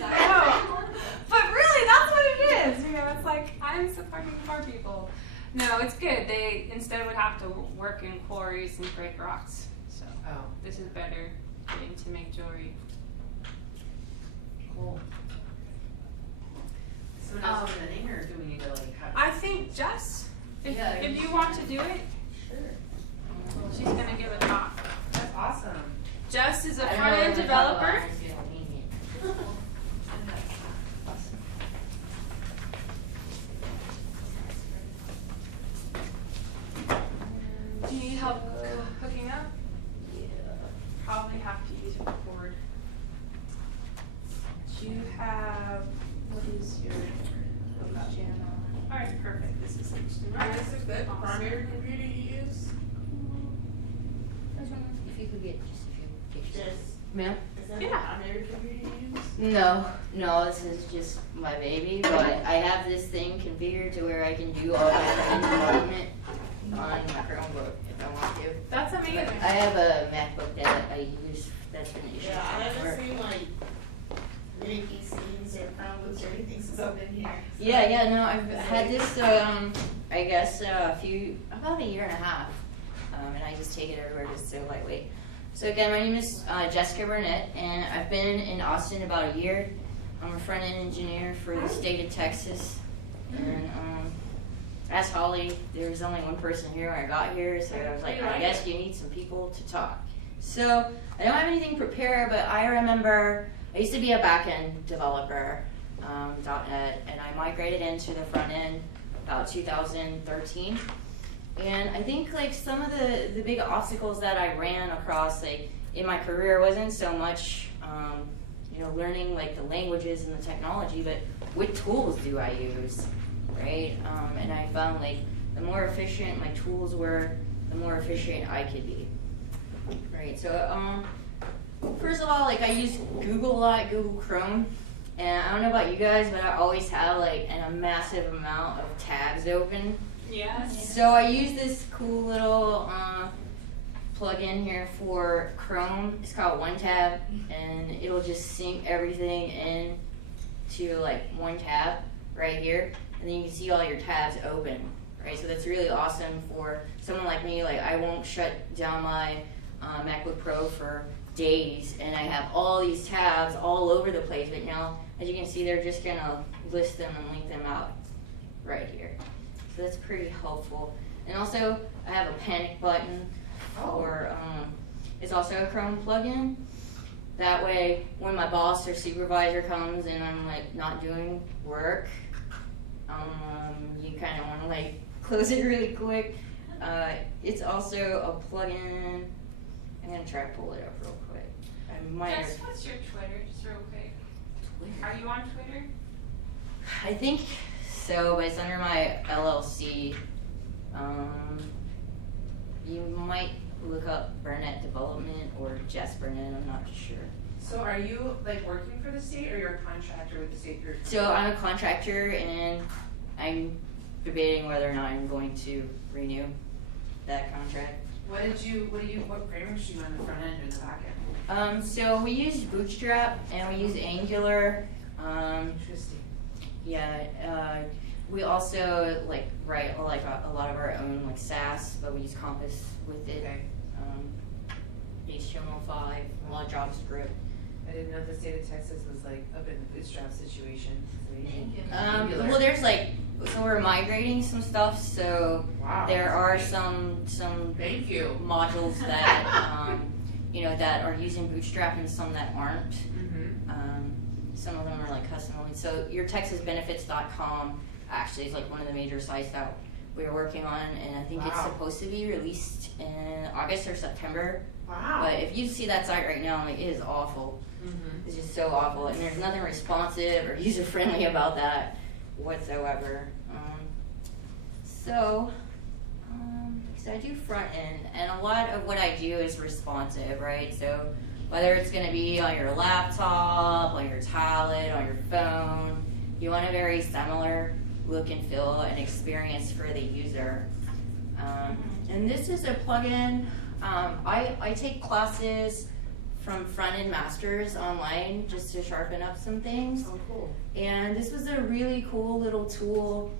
know. But really, that's what it is. You know, it's like, I'm supporting poor people. No, it's good. They instead would have to work in quarries and break rocks. So this is better getting to make jewelry. Cool. Someone else opening, or do we need to like have? I think Jess, if you want to do it, Sure. she's going to give a talk. That's awesome. Jess is a I don't know front-end what to talk about, developer. honestly, I don't mean it. Do you need help hooking up? Probably have to use a cord. Do you have, what is your channel? Alright, perfect. This is HTML. Is that the primary computer you use? If you could get just a few pictures. Yes. Ma'am? Is that Yeah. the primary computer you use? No, this is just my baby, but I have this thing configured to where I can do all my development on my Chromebook if I want to. That's amazing. I have a MacBook that I use that's been issued. Yeah, I for- haven't seen like mini PCs or Chromebooks or anything since I've been here. So. Yeah, no, I've had this, I guess, about a year and a half, and I just take it everywhere just so lightweight. So again, my name is Jessica Burnett, and I've been in Austin about a year. I'm a front-end engineer for the state of Texas, and as Holly, there was only one person here when I got here, so I was like, I guess you need some people to talk. So I don't have anything prepared, but I remember I used to be a back-end developer, .NET, and I migrated into the front end about 2013. And I think like some of the big obstacles that I ran across like in my career wasn't so much learning like the languages and the technology, but what tools do I use, right? And I found like the more efficient my tools were, the more efficient I could be, right? So first of all, like I use Google a lot, Google Chrome, and I don't know about you guys, but I always have like a massive amount of tabs open. Yes. So I use this cool little plug-in here for Chrome. It's called OneTab, and it'll just sync everything in to like one tab right here, and then you can see all your tabs open, right? So that's really awesome for someone like me. Like I won't shut down my MacBook Pro for days, and I have all these tabs all over the place. But now, as you can see, they're just gonna list them and link them out right here. So that's pretty helpful. And also, I have a panic button for, it's also a Chrome plugin. That way, when my boss or supervisor comes and I'm like not doing work, you kind of want to like close it really quick. It's also a plugin. I'm gonna try to pull it up real quick. I might Jess, what's your Twitter, just real quick? Are you on Twitter? I think so, but it's under my LLC. You might look up Burnett Development or Jess Burnett, I'm not sure. So are you like working for the state, or you're a contractor with the state? So I'm a contractor, and I'm debating whether or not I'm going to renew that contract. What frameworks do you on the front end and the back end? So we use Bootstrap and we use Angular. Interesting. Yeah, we also like write like a lot of our own like SAS, but we use Compass with it. Okay. HTML5, a lot of JavaScript. I didn't know the state of Texas was like up in the bootstrap situation. Well, there's like, so we're migrating some stuff, so Wow. there are some Thank you. modules that that are using Bootstrap and some that aren't. Mm-hmm. Some of them are like custom. So your TexasBenefits.com actually is like one of the major sites that we're working on, and I think it's Wow. supposed to be released in August or September. Wow. But if you see that site right now, like, it is awful. Mm-hmm. It's just so awful, and there's nothing responsive or user friendly about that whatsoever. So I do front end, and a lot of what I do is responsive, right? So whether it's going to be on your laptop, on your tablet, on your phone, you want a very similar look and feel and experience for the user. And this is a plugin. I take classes from Front End Masters online just to sharpen up some things. Oh, cool. And this was a really cool little tool.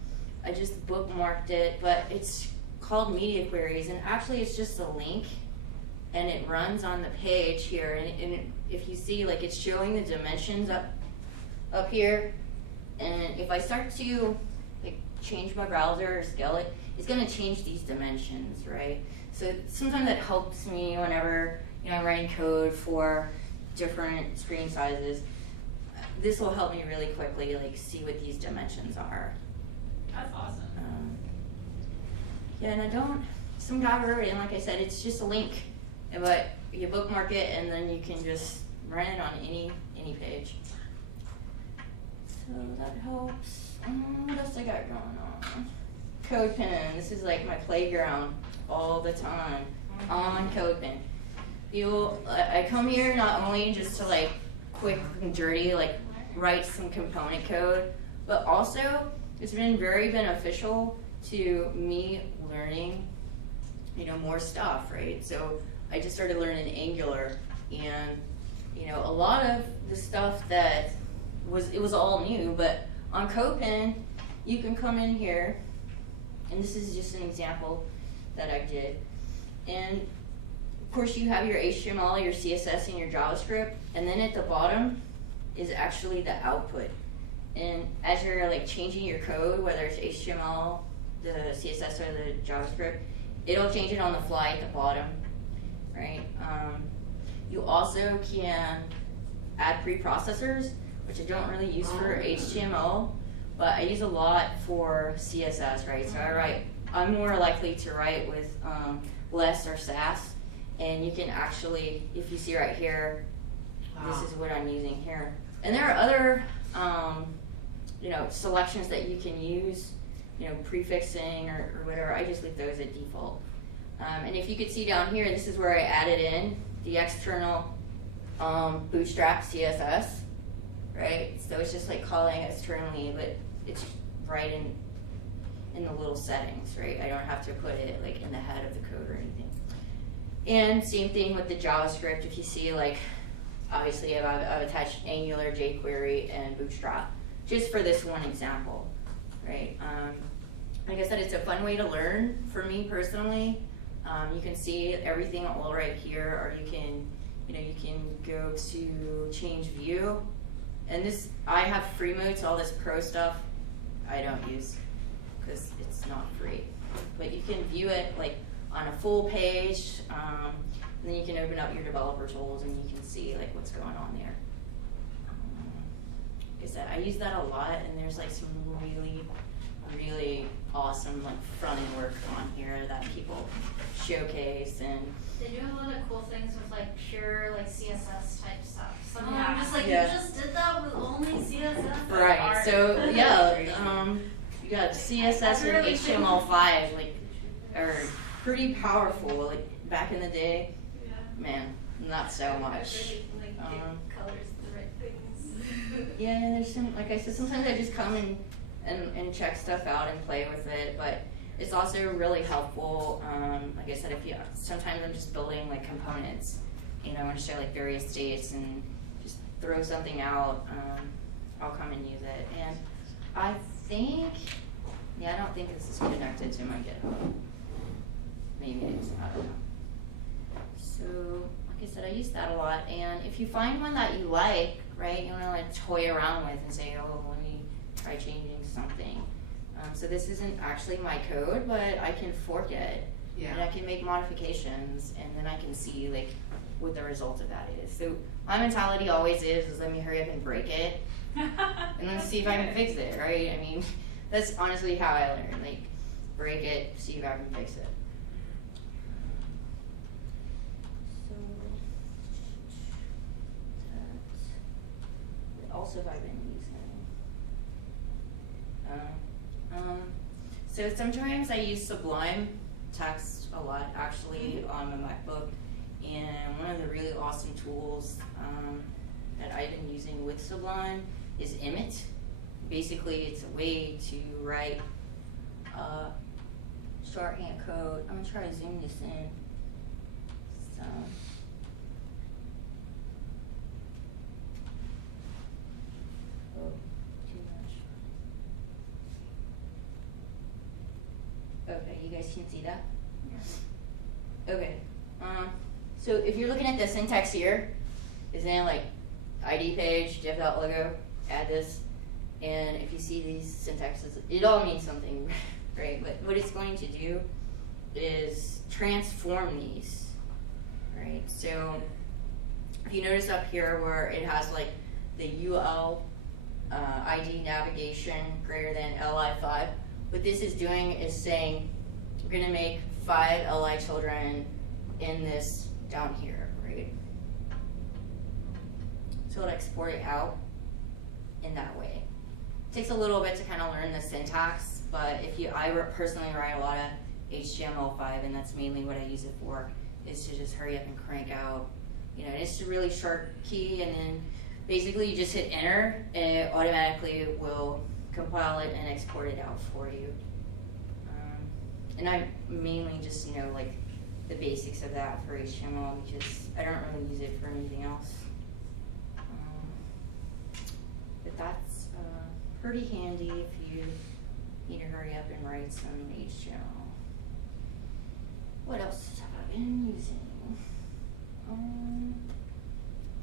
I just bookmarked it, but it's called Media Queries, and actually it's just a link, and it runs on the page here. And if you see, like, it's showing the dimensions up here. And if I start to like change my browser or scale it, it's going to change these dimensions, right? So sometimes that helps me whenever I'm writing code for different screen sizes. This will help me really quickly like see what these dimensions are. That's awesome. Yeah, and I don't, some guy wrote it, and like I said, it's just a link, but you bookmark it, and then you can just run it on any page. So that helps. What else I got going on? CodePen. This is like my playground all the time on CodePen. I come here not only just to like quick and dirty like write some component code, but also it's been very beneficial to me learning, more stuff, right? So I just started learning Angular, and a lot of the stuff that was all new, but on CodePen you can come in here, and this is just an example that I did, and of course you have your HTML, your CSS, and your JavaScript, and then at the bottom is actually the output. And as you're like changing your code, whether it's HTML, the CSS, or the JavaScript, it'll change it on the fly at the bottom, right? You also can add preprocessors, which I don't really use for HTML, but I use a lot for CSS, right? So I'm more likely to write with less or Sass, and you can actually, if you see right here, this is what I'm using here. And there are other selections that you can use, prefixing or whatever. I just leave those at default. And if you could see down here, this is where I added in the external Bootstrap CSS, right? So it's just like calling externally, but it's right in the little settings, right? I don't have to put it like in the head of the code or anything. And same thing with the JavaScript. If you see, like, obviously I've attached Angular, jQuery, and Bootstrap just for this one example, right? Like I said, it's a fun way to learn for me personally. You can see everything all right here, or you can go to change view. And this, I have free mode, so all this pro stuff I don't use because it's not free. But you can view it like on a full page, and then you can open up your developer tools and you can see like what's going on there. Like I said, I use that a lot, and there's like some really awesome like front end work on here that people showcase, and They do a lot of cool things with like pure like CSS type stuff. Some of them Yeah. are just like, Yeah. you just did that with only CSS. right. art. So yeah, you got CSS and Really HTML5 like are pretty powerful. Like back in the day, Yeah. man, not so much. Like get colors the right things. Yeah, there's some, like I said, sometimes I just come and check stuff out and play with it, but it's also really helpful. Like I said, sometimes I'm just building like components, I want to show like various states and just throw something out. I'll come and use it, and I don't think this is connected to my GitHub. Maybe it is, I don't know. So, like I said, I use that a lot, and if you find one that you like, right, you want to like toy around with and say, oh, let me try changing something. So this isn't actually my code, but I can fork it, and I can make modifications, and then I can see like what the result of that is. So my mentality always is let me hurry up and break it, and then see if I can fix it, right? I mean, that's honestly how I learn. Like, break it, see if I can fix it. So, what else have I been using? So sometimes I use Sublime Text a lot, actually, on my MacBook. And one of the really awesome tools that I've been using with Sublime is Emmet. Basically, it's a way to write shorthand code. I'm gonna try to zoom this in. So, oh, too much. Okay, you guys can see that? Okay. So if you're looking at the syntax here, is in like ID page, div.logo, add this, and if you see these syntaxes, it all means something, right? But what it's going to do is transform these, right? So if you notice up here where it has like the UL ID navigation greater than LI5, what this is doing is saying we're going to make 5 LI children in this down here, right? So it'll export it out in that way. It takes a little bit to kind of learn the syntax, but I personally write a lot of HTML5, and that's mainly what I use it for, is to just hurry up and crank out. You know, it's a really short key, and then basically you just hit enter, and it automatically will compile it and export it out for you. And I mainly just know like the basics of that for HTML because I don't really use it for anything else. But that's pretty handy if you need to hurry up and write some HTML. What else have I been using?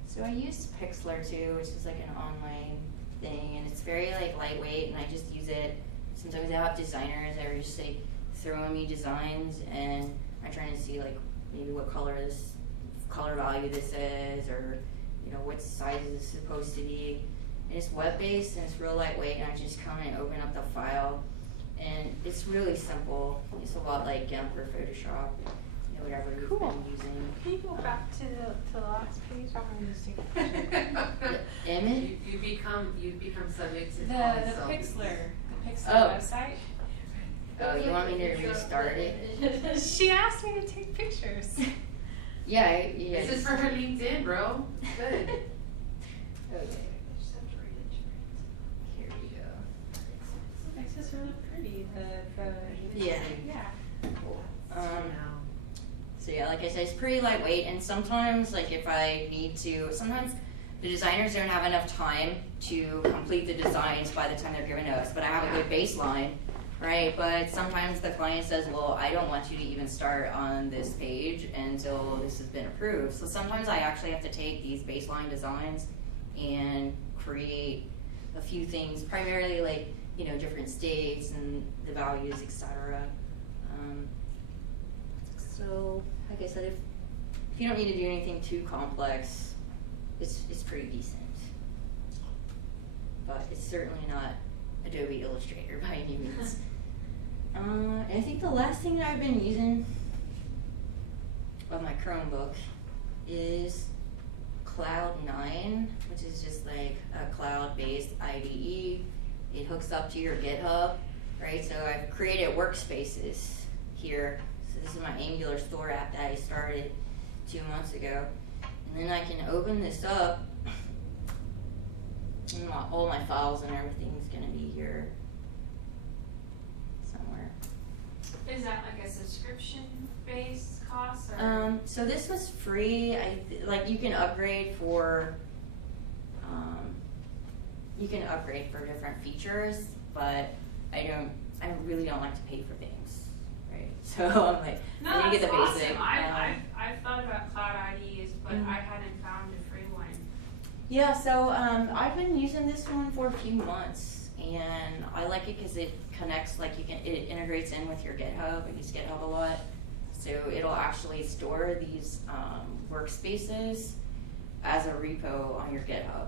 So I use Pixlr too, which is like an online thing, and it's very like lightweight, and I just use it. Sometimes I have designers that are just like throwing me designs, and I'm trying to see like maybe what color value this is, or you know what size is supposed to be. And it's web based and it's real lightweight, and I just come and open up the file, and it's really simple. It's a lot like GIMP or Photoshop, you know, whatever you've been using. Can you go back to the last page? I'm gonna just take a picture. Image? You become subject to The so. Pixlr Oh. website. Oh, you want me to restart it? She asked me to take pictures. Yeah. This is for her LinkedIn, bro. Good. Okay. Here we go. It's just really pretty. Yeah. Yeah. Cool. So yeah, like I said, it's pretty lightweight, and sometimes, like if I need to, sometimes the designers don't have enough time to complete the designs by the time they're given to us, but I have a good baseline, right? But sometimes the client says, well, I don't want you to even start on this page until this has been approved. So sometimes I actually have to take these baseline designs and create a few things, primarily like, you know, different states and the values, etc. So, like I said, if you don't need to do anything too complex, it's pretty decent. But it's certainly not Adobe Illustrator by any means. And I think the last thing that I've been using on my Chromebook is Cloud9, which is just like a cloud-based IDE. It hooks up to your GitHub, right? So I've created workspaces here. So this is my Angular Store app that I started 2 months ago. And then I can open this up, and all my files and everything's gonna be here somewhere. Is that like a subscription-based cost? Or? So this was free. Like you can upgrade for different features, but I really don't like to pay for things, right? So I'm like, No, I'm gonna get that's the awesome. basic. I've thought about cloud IDs, but Mhm. I hadn't found a free one. Yeah, so I've been using this one for a few months, and I like it because it connects, like it integrates in with your GitHub. I use GitHub a lot, so it'll actually store these workspaces as a repo on your GitHub.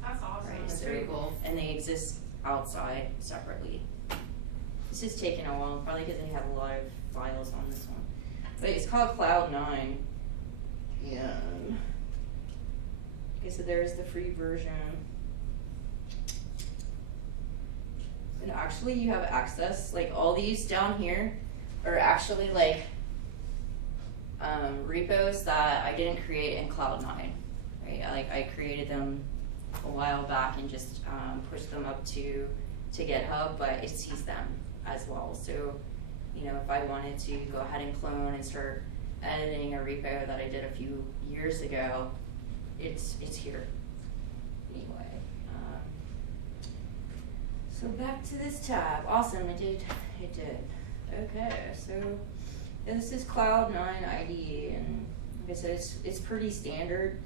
That's awesome. Right, That's so, pretty cool. and they exist outside separately. This is taking a while, probably because they have a lot of files on this one. But it's called Cloud9. And okay, so there's the free version. And actually you have access, like all these down here are actually like repos that I didn't create in Cloud9, right? I created them a while back and just pushed them up to GitHub, but it sees them as well. So, you know, if I wanted to go ahead and clone and start editing a repo that I did a few years ago, it's here. Anyway, so back to this tab. Awesome, it did. Okay, so this is Cloud9 IDE, and like I said, it's pretty standard.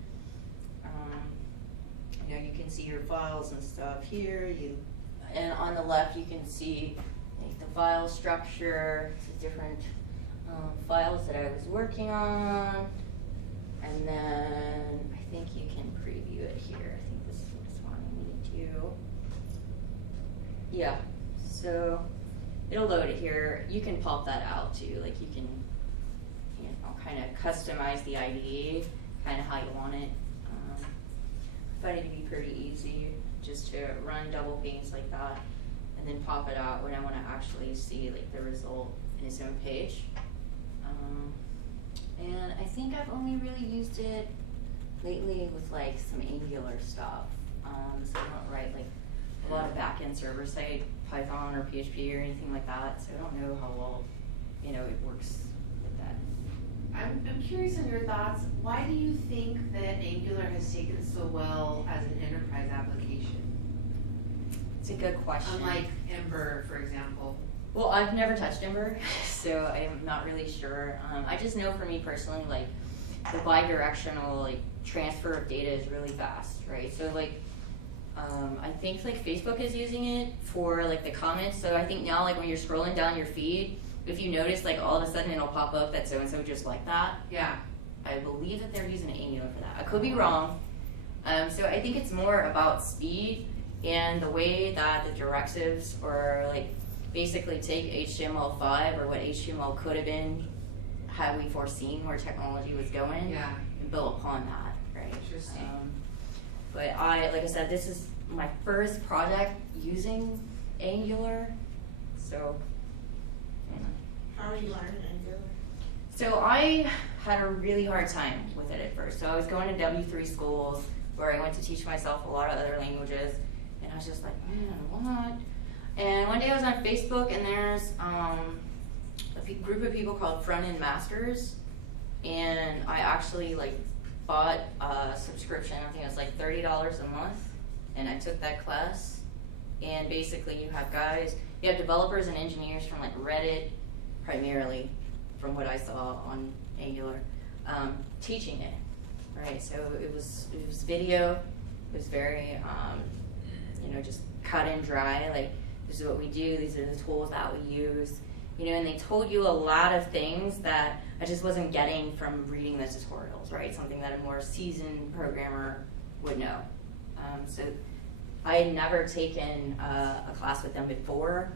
You know, you can see your files and stuff here. And on the left, you can see like the file structure, the different files that I was working on, and then I think you can preview it here. I think this is what's wanting me to do. Yeah, so it'll load it here. You can pop that out too. Like you can, you know, kind of customize the IDE, kind of how you want it. I find it to be pretty easy just to run double panes like that, and then pop it out when I want to actually see like the result in its own page. And I think I've only really used it lately with like some Angular stuff. So I don't write like a lot of backend server side Python or PHP or anything like that. So I don't know how well, you know, it works with that. I'm curious on your thoughts. Why do you think that Angular has taken so well as an enterprise application? It's a good question. Unlike Ember, for example. Well, I've never touched Ember, so I'm not really sure. I just know for me personally, like the bi-directional like transfer of data is really fast, right? So like, I think like Facebook is using it for like the comments. So I think now like when you're scrolling down your feed, if you notice like all of a sudden it'll pop up that so-and-so just like that. Yeah. I believe that they're using Angular for that. I could be wrong. So I think it's more about speed and the way that the directives or like basically take HTML5 or what HTML could have been had we foreseen where technology was going, Yeah. and build upon that, right? Interesting. But like I said, this is my first project using Angular, so. How are you learning Angular? So I had a really hard time with it at first. So I was going to W3 schools where I went to teach myself a lot of other languages, and I was just like, man, what? And one day I was on Facebook, and there's a group of people called Front End Masters, and I actually like bought a subscription. I think it was like $30 a month, and I took that class. And basically, you have developers and engineers from like Reddit, primarily, from what I saw on Angular, teaching it, right? So it was video. It was very, you know, just cut and dry. Like, this is what we do. These are the tools that we use. You know, and they told you a lot of things that I just wasn't getting from reading the tutorials, right? Something that a more seasoned programmer would know. So I had never taken a class with them before,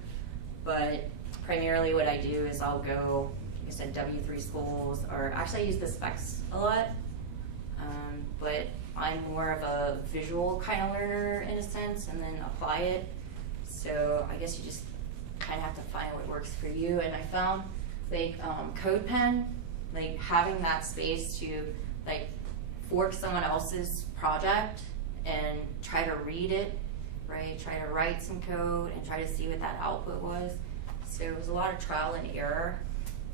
but primarily what I do is I'll go, like I said, W3 schools, or actually I use the specs a lot, but I'm more of a visual kind of learner in a sense, and then apply it. So I guess you just kind of have to find what works for you. And I found like CodePen, like having that space to like fork someone else's project and try to read it, right? Try to write some code and try to see what that output was. So it was a lot of trial and error.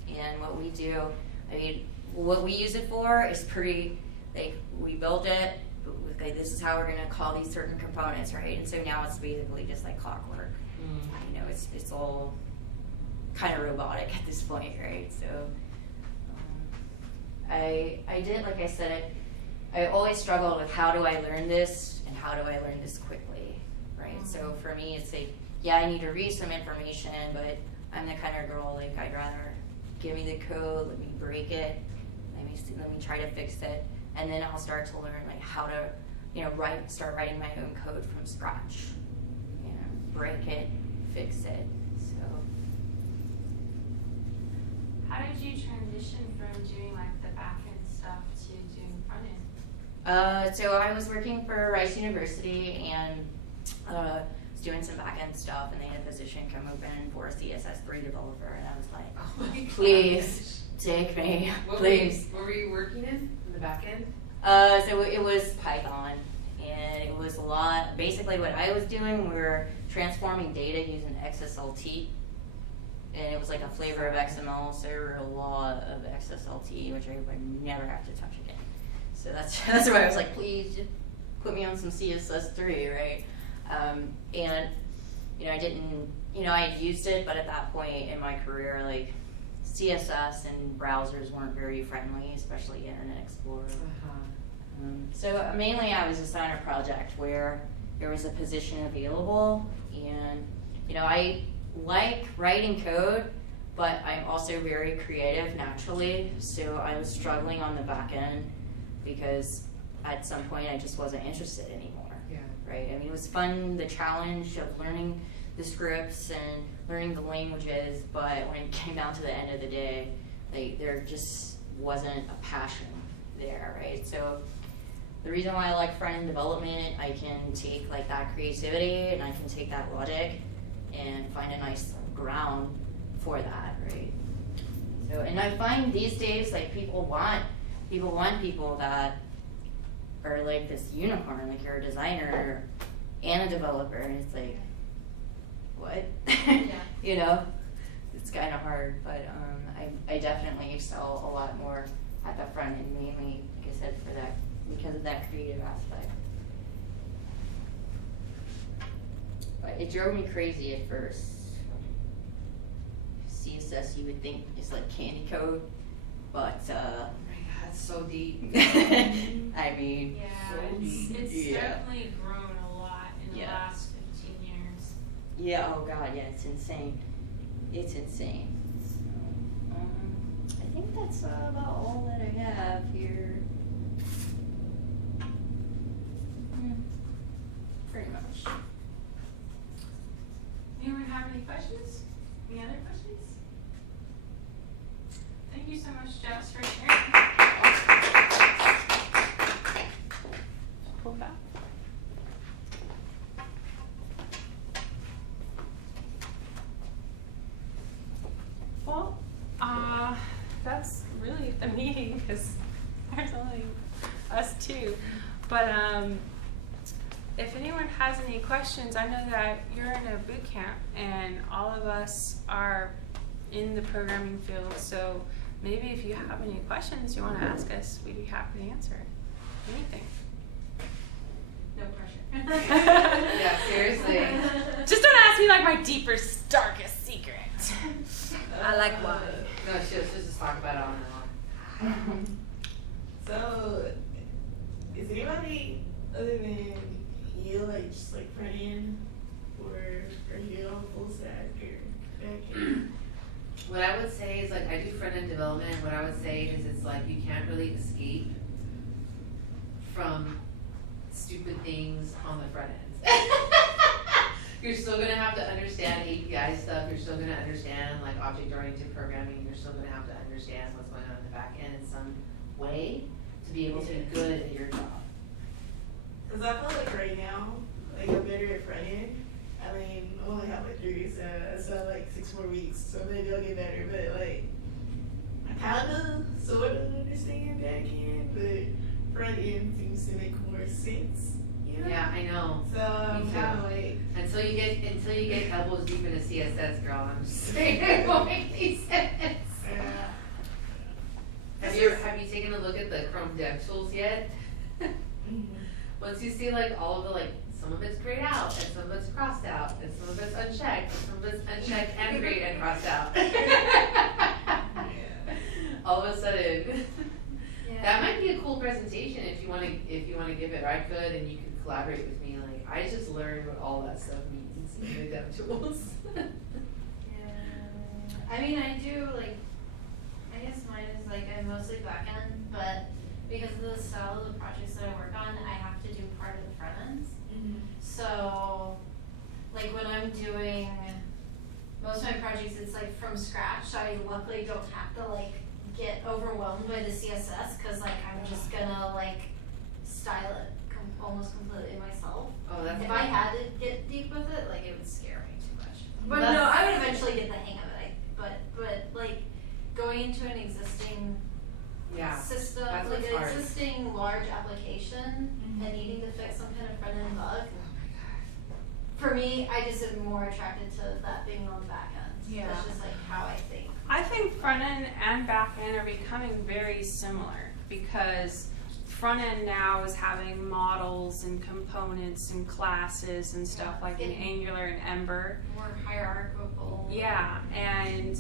And what we do, I mean, what we use it for is pretty, like, we build it, like, this is how we're gonna call these certain components, right? And so now it's basically just like clockwork. You know, it's all kind of robotic at this point, right? So I did, like I said, I always struggled with how do I learn this and how do I learn this quickly, right? So for me, it's like, yeah, I need to read some information, but I'm the kind of girl, like, I'd rather give me the code, let me break it, let me try to fix it, and then I'll start to learn like how to, you know, start writing my own code from scratch. You know, break it, fix it. So How did you transition from doing like the back end stuff to doing front end? So I was working for Rice University and was doing some back end stuff, and they had a position come open for a CSS3 developer, and I was like, Oh my gosh. please take me, please. What were you working in the back end? So it was Python, and it was a lot. Basically, what I was doing, we were transforming data using XSLT, and it was like a flavor of XML. So there were a lot of XSLT, which I would never have to touch again. So that's why I was like, please just put me on some CSS3, right? And I didn't, I had used it, but at that point in my career, like CSS and browsers weren't very friendly, especially Internet Explorer. So mainly I was assigned a project where there was a position available, and I like writing code, but I'm also very creative naturally, so I was struggling on the back end because at some point I just wasn't interested anymore. Yeah. Right? I mean, it was fun, the challenge of learning the scripts and learning the languages, but when it came down to the end of the day, like, there just wasn't a passion there, right? So the reason why I like front-end development, I can take like that creativity and I can take that logic and find a nice ground for that, right? So, and I find these days, like, people want people that are like this unicorn, like you're a designer and a developer, and it's like, what? Yeah. It's kind of hard, but I definitely excel a lot more at the front end, mainly, like I said, for that, because of that creative aspect. But it drove me crazy at first. CSS, you would think is like candy code, but Oh my god, it's so deep. I mean, It's Yeah. definitely grown a lot in the Yeah. last 15 years. yeah, oh god, yeah, it's insane. It's insane. So, I think that's about all that I have here. Pretty much. Anyone have any questions? Any other questions? Thank you so much, Jess, for sharing. Pull back. Well, that's really the meeting because there's only us two. But if anyone has any questions, I know that you're in a boot camp and all of us are in the programming field. So maybe if you have any questions you want to ask us, we'd be happy to answer anything. No pressure. Yeah, seriously. Just don't ask me like my deepest, darkest secret. I like wine. No, let's just talk about it on and on. So, is anybody other than you like just like front end, or are you on full stack or back end? What I would say is, like, I do front end development. What I would say is, it's like you can't really escape from stupid things on the front end. You're still gonna have to understand API stuff. You're still gonna understand like object-oriented programming. You're still gonna have to understand what's going on in the back end in some way to be able to be good at your job. Cause I feel like right now, like I'm better at front end. I mean, I only have like 3 weeks, I still have like 6 more weeks, so maybe I'll get better. But like, I kinda, sorta understand back end, but front end seems to make more sense. You know? Yeah, I know. So I'm Me too. kinda like, Until you get elbows deep into CSS, girl, I'm just saying it won't make any sense. Have you taken a look at the Chrome Dev Tools yet? Once you see like all of the like, some of it's grayed out, and some of it's crossed out, and some of it's unchecked, and some of it's unchecked and grayed and crossed out. All of a sudden, that might be a cool presentation if you want to give it, or I could, and you could collaborate with me. Like, I just learned what all that stuff means in the Dev Tools. I mean, I do, like, I guess mine is, like, I'm mostly back-end, but because of the style of the projects that I work on, I have to do part of the front ends. So, like, when I'm doing most of my projects it's like from scratch, so I luckily don't have to like get overwhelmed by the CSS because like I'm just gonna like style it almost completely myself. Oh, that's If good. I had to get deep with it, like it would scare me too much. But Well, no, that's- I would eventually get the hang of it. But like going into an existing Yeah. system, That's like what's an hard. existing large application, and needing to fix some kind of front end bug. For me, I just am more attracted to that being on the back end. Yeah. That's just like how I think. I think front end and back end are becoming very similar because front end now is having models and components and classes and stuff like in Angular and Ember. More hierarchical. Yeah, and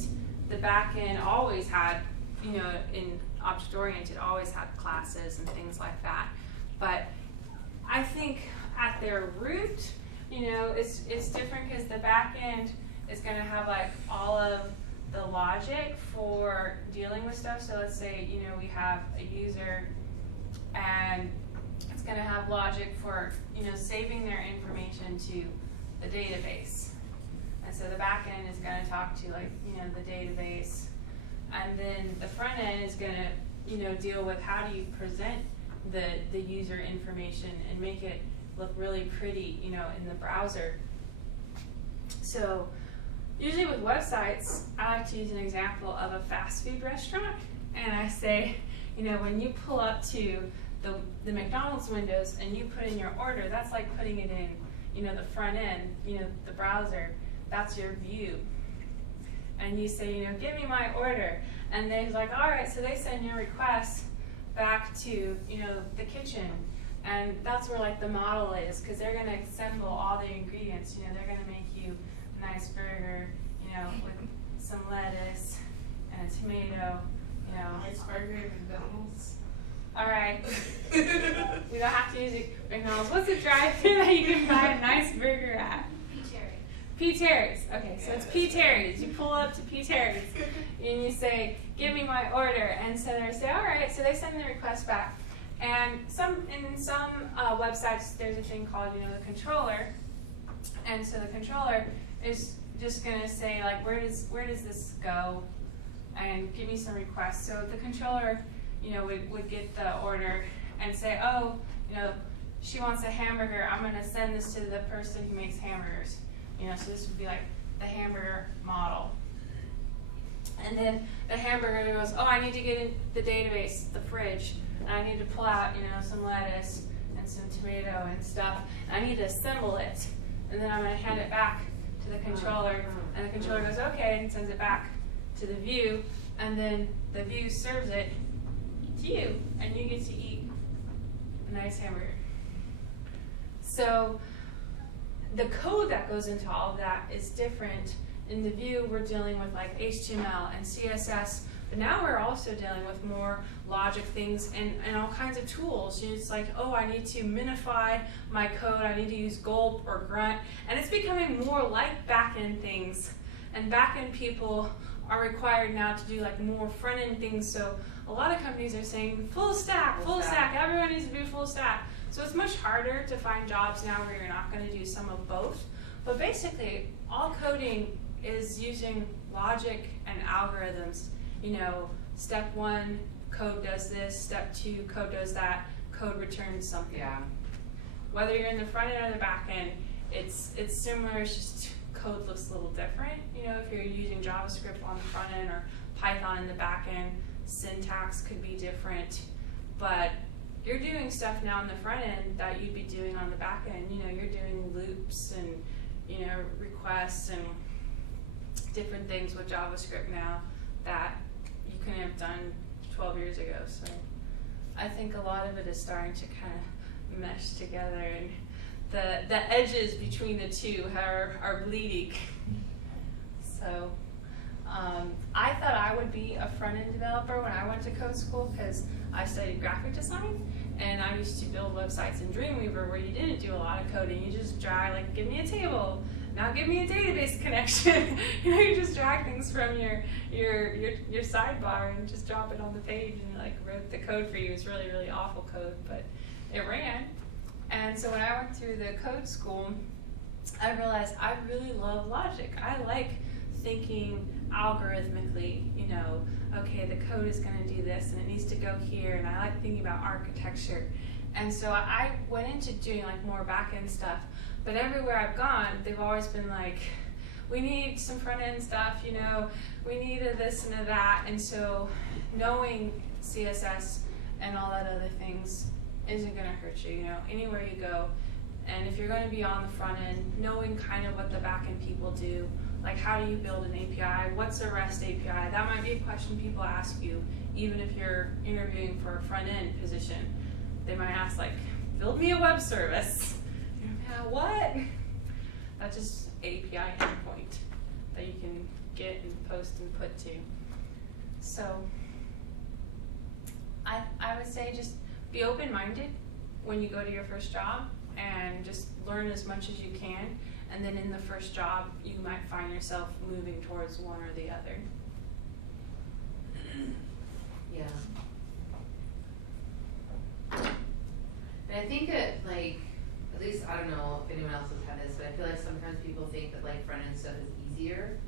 the back end always had, you know, in object oriented always had classes and things like that. But I think at their root, you know, it's different because the back end is going to have like all of the logic for dealing with stuff. So let's say, you know, we have a user and it's going to have logic for, you know, saving their information to the database. And so the back end is going to talk to like, you know, the database. And then the front end is going to, you know, deal with how do you present the user information and make it look really pretty, you know, in the browser. So usually with websites, I like to use an example of a fast food restaurant. And I say, you know, when you pull up to the McDonald's windows and you put in your order, that's like putting it in, you know, the front end, you know, the browser. That's your view. And you say, you know, give me my order. And they're like, all right, so they send your request back to, you know, the kitchen. And that's where like the model is, because they're going to assemble all the ingredients. You know, they're going to make you a nice burger, you know, with some lettuce and a tomato, you know. Nice burger at McDonald's. All right. We don't have to use McDonald's. What's a drive-thru that you can buy a nice burger at? P. Terry's. Okay, so it's P. Terry's. You pull up to P. Terry's and you say, give me my order. And so they say, all right. So they send the request back. And in some websites, there's a thing called, you know, the controller. And so the controller is just going to say, like, where does this go? And give me some requests. So the controller, you know, would get the order and say, oh, you know, she wants a hamburger. I'm going to send this to the person who makes hamburgers. You know, so this would be like the hamburger model. And then the hamburger goes, oh, I need to get in the database, the fridge, and I need to pull out, you know, some lettuce and some tomato and stuff. And I need to assemble it. And then I'm going to hand it back to the controller. And the controller goes, okay, and sends it back to the view. And then the view serves it to you, and you get to eat a nice hamburger. So the code that goes into all of that is different. In the view, we're dealing with like HTML and CSS, but now we're also dealing with more logic things and all kinds of tools. You know, it's like, oh, I need to minify my code, I need to use gulp or grunt, and it's becoming more like back-end things. And back-end people are required now to do like more front-end things, so a lot of companies are saying full stack, everyone needs to do full stack. So it's much harder to find jobs now where you're not going to do some of both. But basically, all coding is using logic and algorithms. You know, step one, code does this. Step two, code does that. Code returns something. Yeah. Whether you're in the front end or the back end, it's similar. It's just code looks a little different. You know, if you're using JavaScript on the front end or Python in the back end, syntax could be different. But you're doing stuff now in the front end that you'd be doing on the back end. You know, you're doing loops and, you know, requests and different things with JavaScript now that you couldn't have done 12 years ago. So I think a lot of it is starting to kind of mesh together, and the edges between the two are bleeding. So I thought I would be a front-end developer when I went to code school because I studied graphic design, and I used to build websites in Dreamweaver where you didn't do a lot of coding. You just drag, like, give me a table, now give me a database connection. You know, you just drag things from your sidebar and just drop it on the page, and like wrote the code for you. It's really, really awful code, but it ran. And so when I went through the code school, I realized I really love logic. I like thinking algorithmically, you know, okay, the code is going to do this and it needs to go here, and I like thinking about architecture. And so I went into doing like more back-end stuff, but everywhere I've gone, they've always been like, we need some front-end stuff, you know, we need a this and a that. And so knowing CSS and all that other things isn't going to hurt you, you know, anywhere you go. And if you're going to be on the front end, knowing kind of what the back-end people do, like how do you build an API, what's a REST API, that might be a question people ask you, even if you're interviewing for a front-end position. They might ask, like, build me a web service. Yeah, what? That's just API endpoint that you can get and post and put to. So I would say just be open-minded when you go to your first job and just learn as much as you can. And then in the first job, you might find yourself moving towards one or the other. Yeah. And I think that, like, at least, I don't know if anyone else has had this, but I feel like sometimes people think that, like, front-end stuff is easier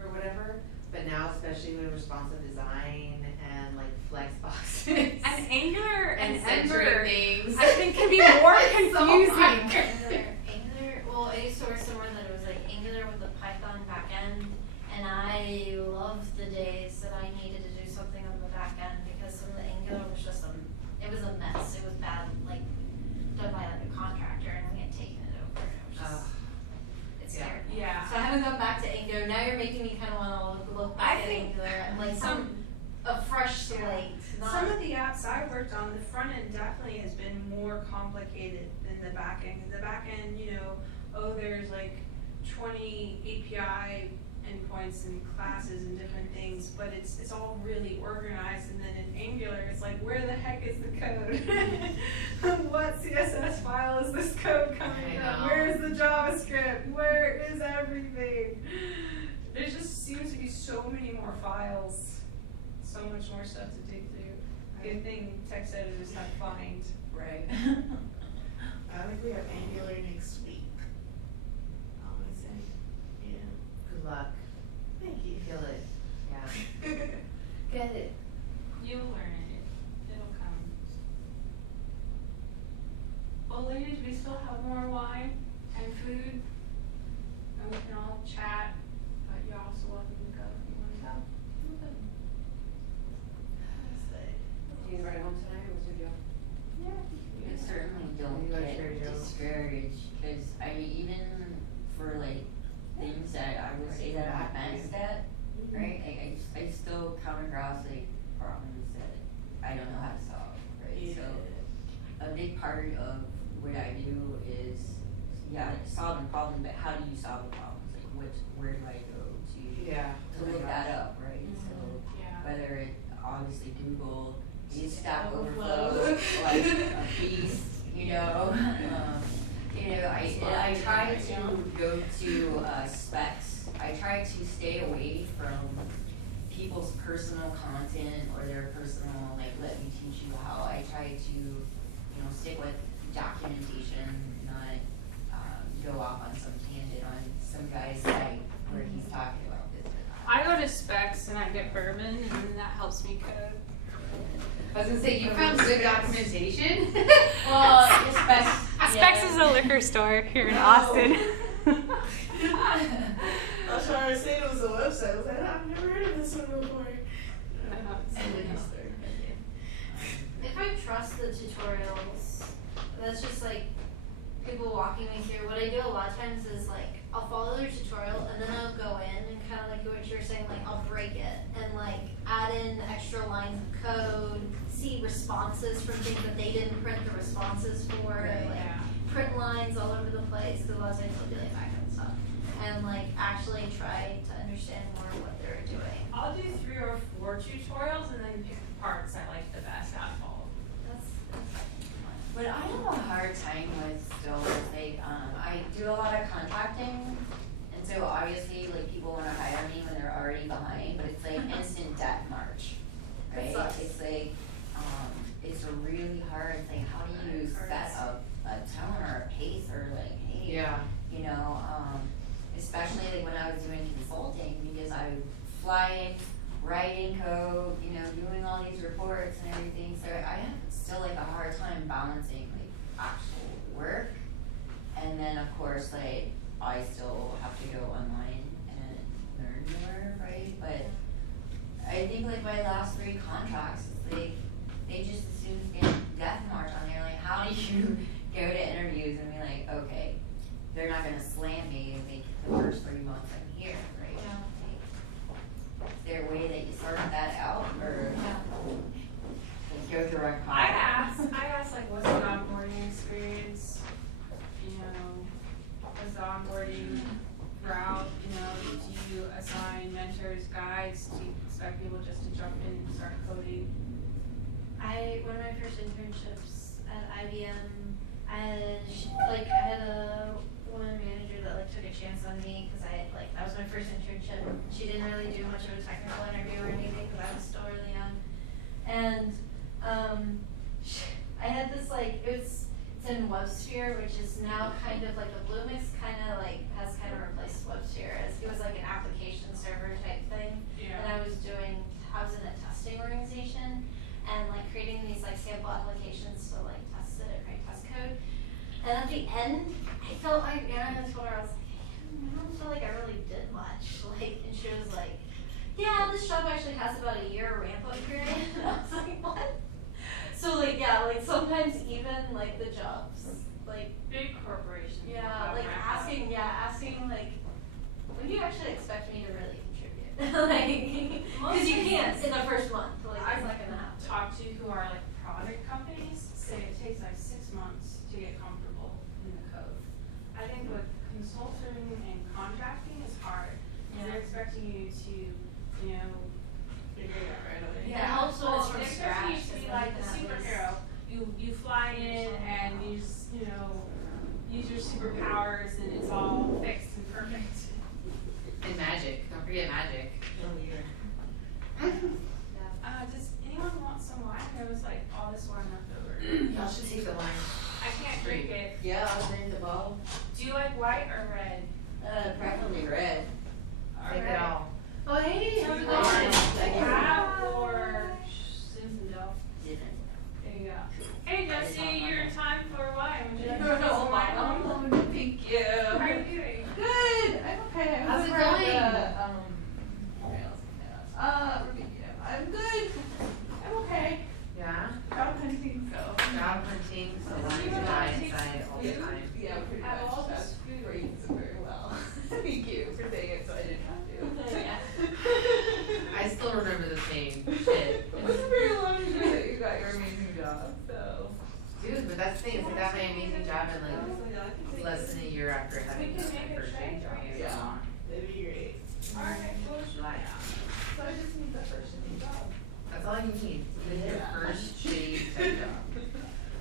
or whatever. But now, especially with responsive design and, like, flex boxes. And Angular and centering Ember, things. I think, can be more confusing. Angular, well, I used to work somewhere that it was like Angular with the Python backend, and I loved the days that I needed to do something on the backend because some of the Angular was just it was a mess. It was bad, like done by like a contractor, and we had taken it over. And it was just, it's yeah. terrible. Yeah. So I haven't gone back to Angular. Now you're making me kind of want to look back at Angular and like a fresh slate. Some of the apps I worked on, the front end definitely has been more complicated than the back end. The back end, you know, there's like 20 API endpoints and classes and different things, but it's all really organized. And then in Angular, it's like, where the heck is the code? What CSS file is this code coming from? Where is the JavaScript? Where is everything? There just seems to be so many more files, so much more stuff to dig through. Good thing text editors have find. Right. I think we have Angular next week. I want to say, yeah. Good luck. Thank you. Feel it. Yeah. Get it. You'll learn it. It'll come. Well, ladies, we still have more wine and food, and we can all chat, but you're also welcome to go if you want to go. Do you ride home tonight, or what's your deal? You certainly don't You gotta get share your jokes. discouraged, because I even for like things that I would say that I'm advanced at, right? I still come across like problems that I don't know how to solve, right? Yeah. So a big part of what I do is solving problems, but how do you solve the problems? Like where do I go to Yeah. to look that up, right? So Yeah. whether it obviously Google, Stack Overflow, like a beast, you know. I try to go to specs. I try to stay away from people's personal content or their personal, like, let me teach you how. I try to, stick with documentation, not go off on some tangent on some guy's site where he's talking about this or that. I go to Specs and I get bourbon, and that helps me code. I was gonna say, you found good documentation? Well, specs. Specs is a liquor store here in Austin. I was trying to say it was a website. I was like, I've never heard of this one before. It's a liquor store. If I trust the tutorials, that's just like people walking me through. What I do a lot of times is like I'll follow their tutorial and then I'll go in and kind of like what you're saying, like I'll break it and like add in extra lines of code, see responses from things that they didn't print the responses for, Right, like yeah. print lines all over the place. Because a lot of times I'll do like that kind of stuff and like actually try to understand more of what they're doing. I'll do 3 or 4 tutorials and then pick the parts I like the best out of all. That's What I have a hard time with still is like, I do a lot of contracting, and so obviously like people want to hire me when they're already behind, but it's like instant debt march, right? It sucks. It's like, it's a really hard thing. How do you set up a tone or a pace or like, hey, Yeah. especially like when I was doing consulting, because I would fly in, writing code, you know, doing all these reports and everything. So I have still like a hard time balancing like actual work, and then of course like I still have to go online and learn more, right? But I think like my last 3 contracts, it's like they just assume death march on there. Like, how do you go to interviews and be like, okay, they're not gonna slam me and make the first 3 months I'm here, right? Yeah. Like, is there a way that you sort that out, or like, go through our I asked like, what's the onboarding experience? You know, what's the onboarding route? You know, do you assign mentors, guides? Do you expect people just to jump in and start coding? One of my first internships at IBM, I had a woman manager that like took a chance on me because that was my first internship. She didn't really do much of a technical interview or anything because I was still really young, and I had this it's in WebSphere, which is now kind of like a Bluemix has kind of replaced WebSphere as it was like an application server type thing. Yeah. And I was in a testing organization and like creating these like sample applications to like test it and write test code. And at the end, I felt like, I told her, I was like, I don't feel like I really did much. And she was like, yeah, this job actually has about a year ramp-up period. And I was like, what? So sometimes even the jobs, Big corporations. asking when do you actually expect me to really contribute? Because you can't in the first month. It's not gonna happen. Talk to who are product companies say it takes 6 months to get comfortable in the code. I think with consulting and contracting is hard. Yeah. They're expecting you to, Figure it out right away. Yeah. It helps when it's from they expect you scratch, to be because like then the you can superhero. You fly in and you just, use your superpowers and it's all fixed and perfect. And magic. Don't forget magic. Does anyone want some wine? There was all this wine left over. Y'all should take the wine. I can't drink it. Yeah, I'll drink the bottle. Do you like white or red? Preferably red. Take it all. Oh, hey, how's it going? Have or Zinfandel. Different. There you go. Hey Jesse, your time for wine. Would you like to No, take some wine no, home? no, thank you. How are you doing? Good. I'm okay. I was How's it over at going? I'm good. I'm okay. Yeah? Job hunting, so. Job hunting, so wanting to die inside all the time. Yeah, pretty Have much. all That's this food. rates very well. Thank you for saying it so I didn't have to. I still remember the same shit. It was very long ago that you got your amazing job, so. Dude, but that's the thing, is I got my amazing job in less than a year after having done my first day job. Yeah. That'd be great. Alright, what would you like? So I just need that first shitty job. That's all you need. You need your Yeah. first shitty tech job.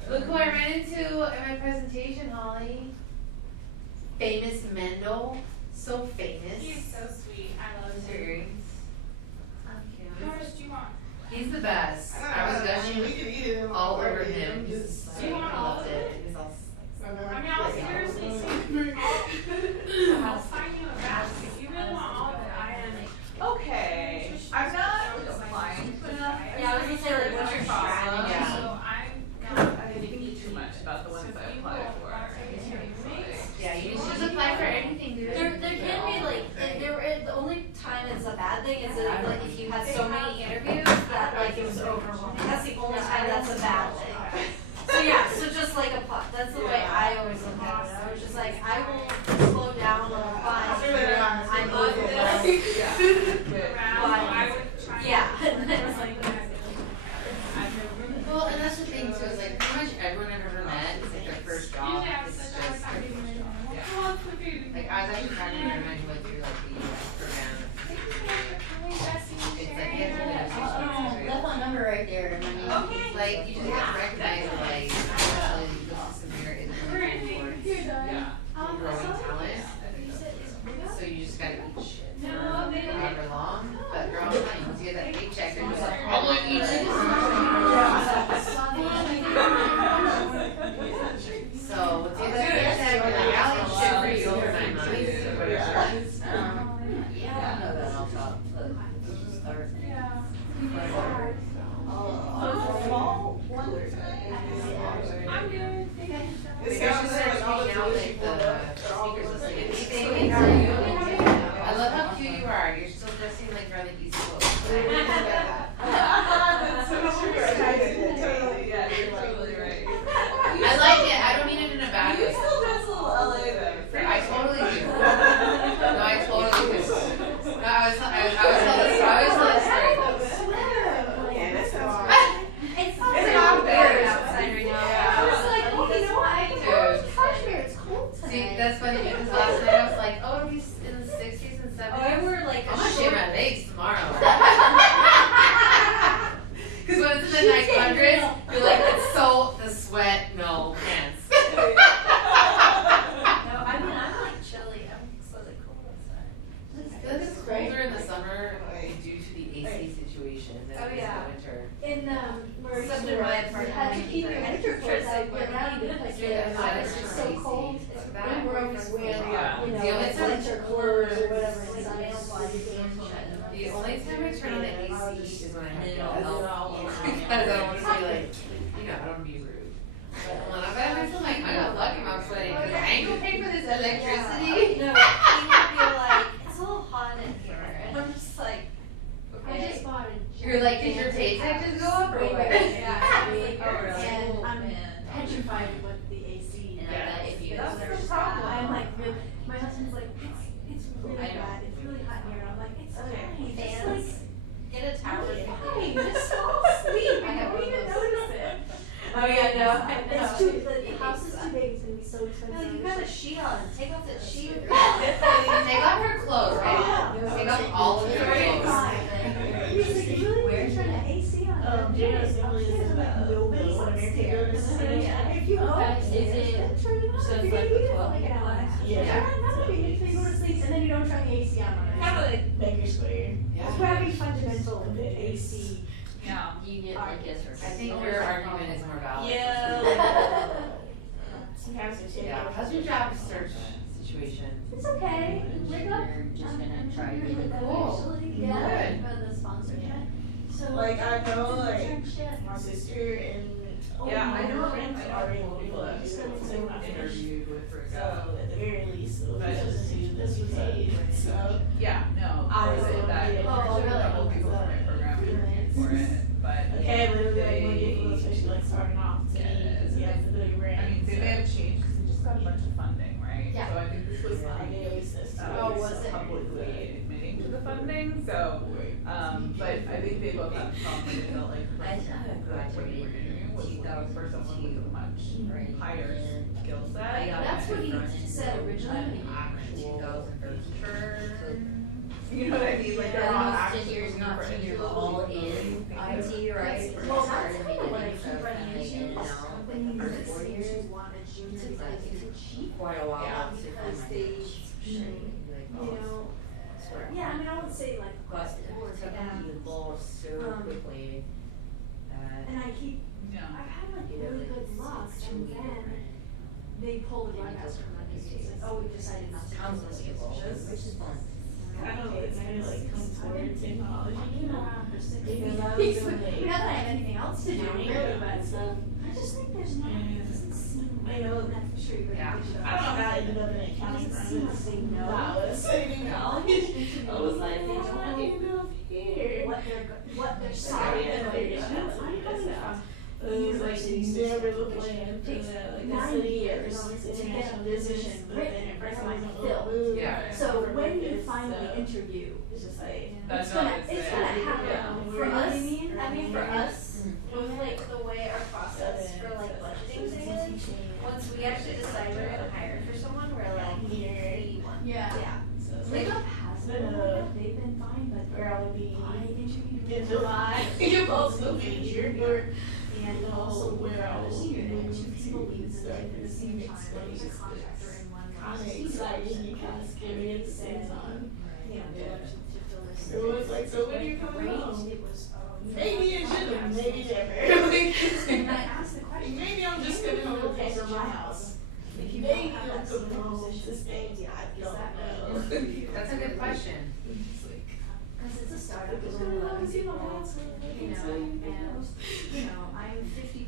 Look who I ran into at my presentation, Holly. Famous Mendel. So famous. He's so sweet. I love His him. earrings. How much do you want? He's the best. I was We gushing can eat it all over already. him. I'm just. Do you want I all loved of it. it? He was all I mean, I'll seriously see. I'll sign you a basket. If you really want all of it, I am. Okay. I'm not applying to enough. Yeah, I was gonna say, what's your strategy? Yeah. So I'm I not. didn't think too much about the ones So I if you applied will, for. I'll take it to your mates. Yeah, you should just apply for anything, dude. There can be the only time it's a bad thing is if you had so many interviews that it was overwhelming. That's the only time that's a bad thing. So yeah, so just apply. That's the way I always look at it. I was just I will slow down on applying. I'm overwhelmed. Yeah. Good. Around, I would try. Yeah. And then it's Well, and that's the thing too, is pretty much everyone I've ever met, it's their first job. usually I It's was just such a their happy first woman. job. I love the food. I was actually trying to remember what through the program. It's you have to do Oh, that's my number right there. And I mean, Okay. you just have to recognize that actually the system here isn't really rewards Yeah. growing talent. So you just gotta eat shit for however long, but girl, once you get that paycheck, you're just I'm gonna eat shit. So once you get that paycheck, you're like, I'll eat shit for you over 9 months. like we're around it, like it's just so cold. And we're always wearing, Yeah. you know, The only like time- winter clothes or whatever. It's Like, like, nail polish and shit. The only time I turn on the AC is when I have It'll gas. help. Because I don't want to be like, you know, I don't want to be rude. But when I feel like, I got lucky I'm sweating because I ain't gonna pay for this electricity. No, he would be like, it's a little hot in here, and I'm just like, I okay. just bought a. You're like, did your taste just go up or what? Yeah, I was like, Oh, really? And oh, I'm man. petrified with the AC. And I bet if you That's there's the problem. I'm like, my husband's like, it's really I know. bad. It's really hot in here. And I'm like, it's Okay, fine. Just fans. like, Get a towel. it's fine. Just fall asleep. I have don't one of even those. notice it. Oh yeah, no, I know. It's too, the house is too big. It's gonna be so expensive. No, you got a sheet on. Take off that sheet. Take off her clothes, right? Yeah. Take off all of your clothes. He's like, really? You're turning the AC on? Jane Assembly is about Nobody the wants American to. Government. Yeah. If you go Okay, upstairs, is it then turn it on. just You're like gonna the be there for 12 like an hour. Yeah. Turn it on until you go to sleep, and then you don't turn the AC on. Kind of like, Baker Square. That's where having fundamental AC. yeah. you get like this or I think your argument is more valid. Sometimes it's Yeah. How's your job search situation? It's okay. Wake up. You're just gonna I'm try to here get with it the cool. actually, Good. yeah, for the sponsorship. So Like, I know, it's an like, internship. my sister and Yeah, I know. friends already will be like, so we're not finished. Interviewed with So Rico. at the very least, it'll be But- something to this was paid. So Yeah, no, I I was don't that. know. Oh, really? a couple people from my program interviewed for it, but. okay, but it'll be like more difficult, especially like starting off. To me, because you have to build your brand. I mean, they may have changed because we just got a bunch of funding, right? Yeah. So I think this was Oh, was it? publicly admitting to the funding, so, but I think they both have problems with it, like, I what you were interviewing was looking for someone with a much higher skill I set. got That's what he it said originally. actual You know what I mean, like, they're not Almost 10 actually years, looking not for 10 any years role all that in you think IT, is- right? Well, Started that's in the kind of what I beginning, so keep running kinda into in and is out. companies For that 4 seem years. to want to cheap Quite a while. Yeah. to because find they, my- you know, yeah, I mean, I wouldn't say like But across the board, it but took me evolved so quickly that and I keep, Yeah. I've had like you know, really like, good luck, it's and totally then different. they pull the rug out from under me. It's like, oh, we decided not to. Sounds do like this. evolved, which is fun. I don't know, it's kind of like come toward technology. I came around for 6 Because years. I was doing like- Not that I have anything else to do, Yeah. really, but I just think there's not, it doesn't seem I like, know. I'm sure you're Yeah. gonna push it I don't know how I ended up in It accounting doesn't firm. seem like they know. Wow, I was studying knowledge. I was like, how did I end up here? What they're Sorry, saying. I know you're I'm not coming saying this from It was like, universities, you never which look like takes like 9 study years or to get a international position business, but then written it for person my doesn't field. move. Yeah. So when you Purpose, finally so interview, it's just like, That's it's gonna what it's it's gonna saying. happen. Yeah. For You know what us, I mean? for us, with like the way our process for like budgeting things is, once we actually decide we're gonna hire for someone, we're like, we want. Yeah. so it's Wake like, Up has been like that. They've been fine, but where I would be I interviewed in July, you're supposed to be here, or and you know, also where I was was here, and 2 people moving leave to at the same time. Phoenix, One was a it's contractor and one kind was of a senior exciting and person. kind of scary at the same time. You know, they wanted to fill this. It was like, so when are you coming Great. home? It was, Maybe it should have, maybe never. And I asked the question. Maybe I'm just coming home to pay for my house. If you Maybe don't have I'm that coming senior home to position, stay, yeah, I is don't that know. That's a good question. because it's a startup, there's only 11 people, you know, and, you know, I'm 50%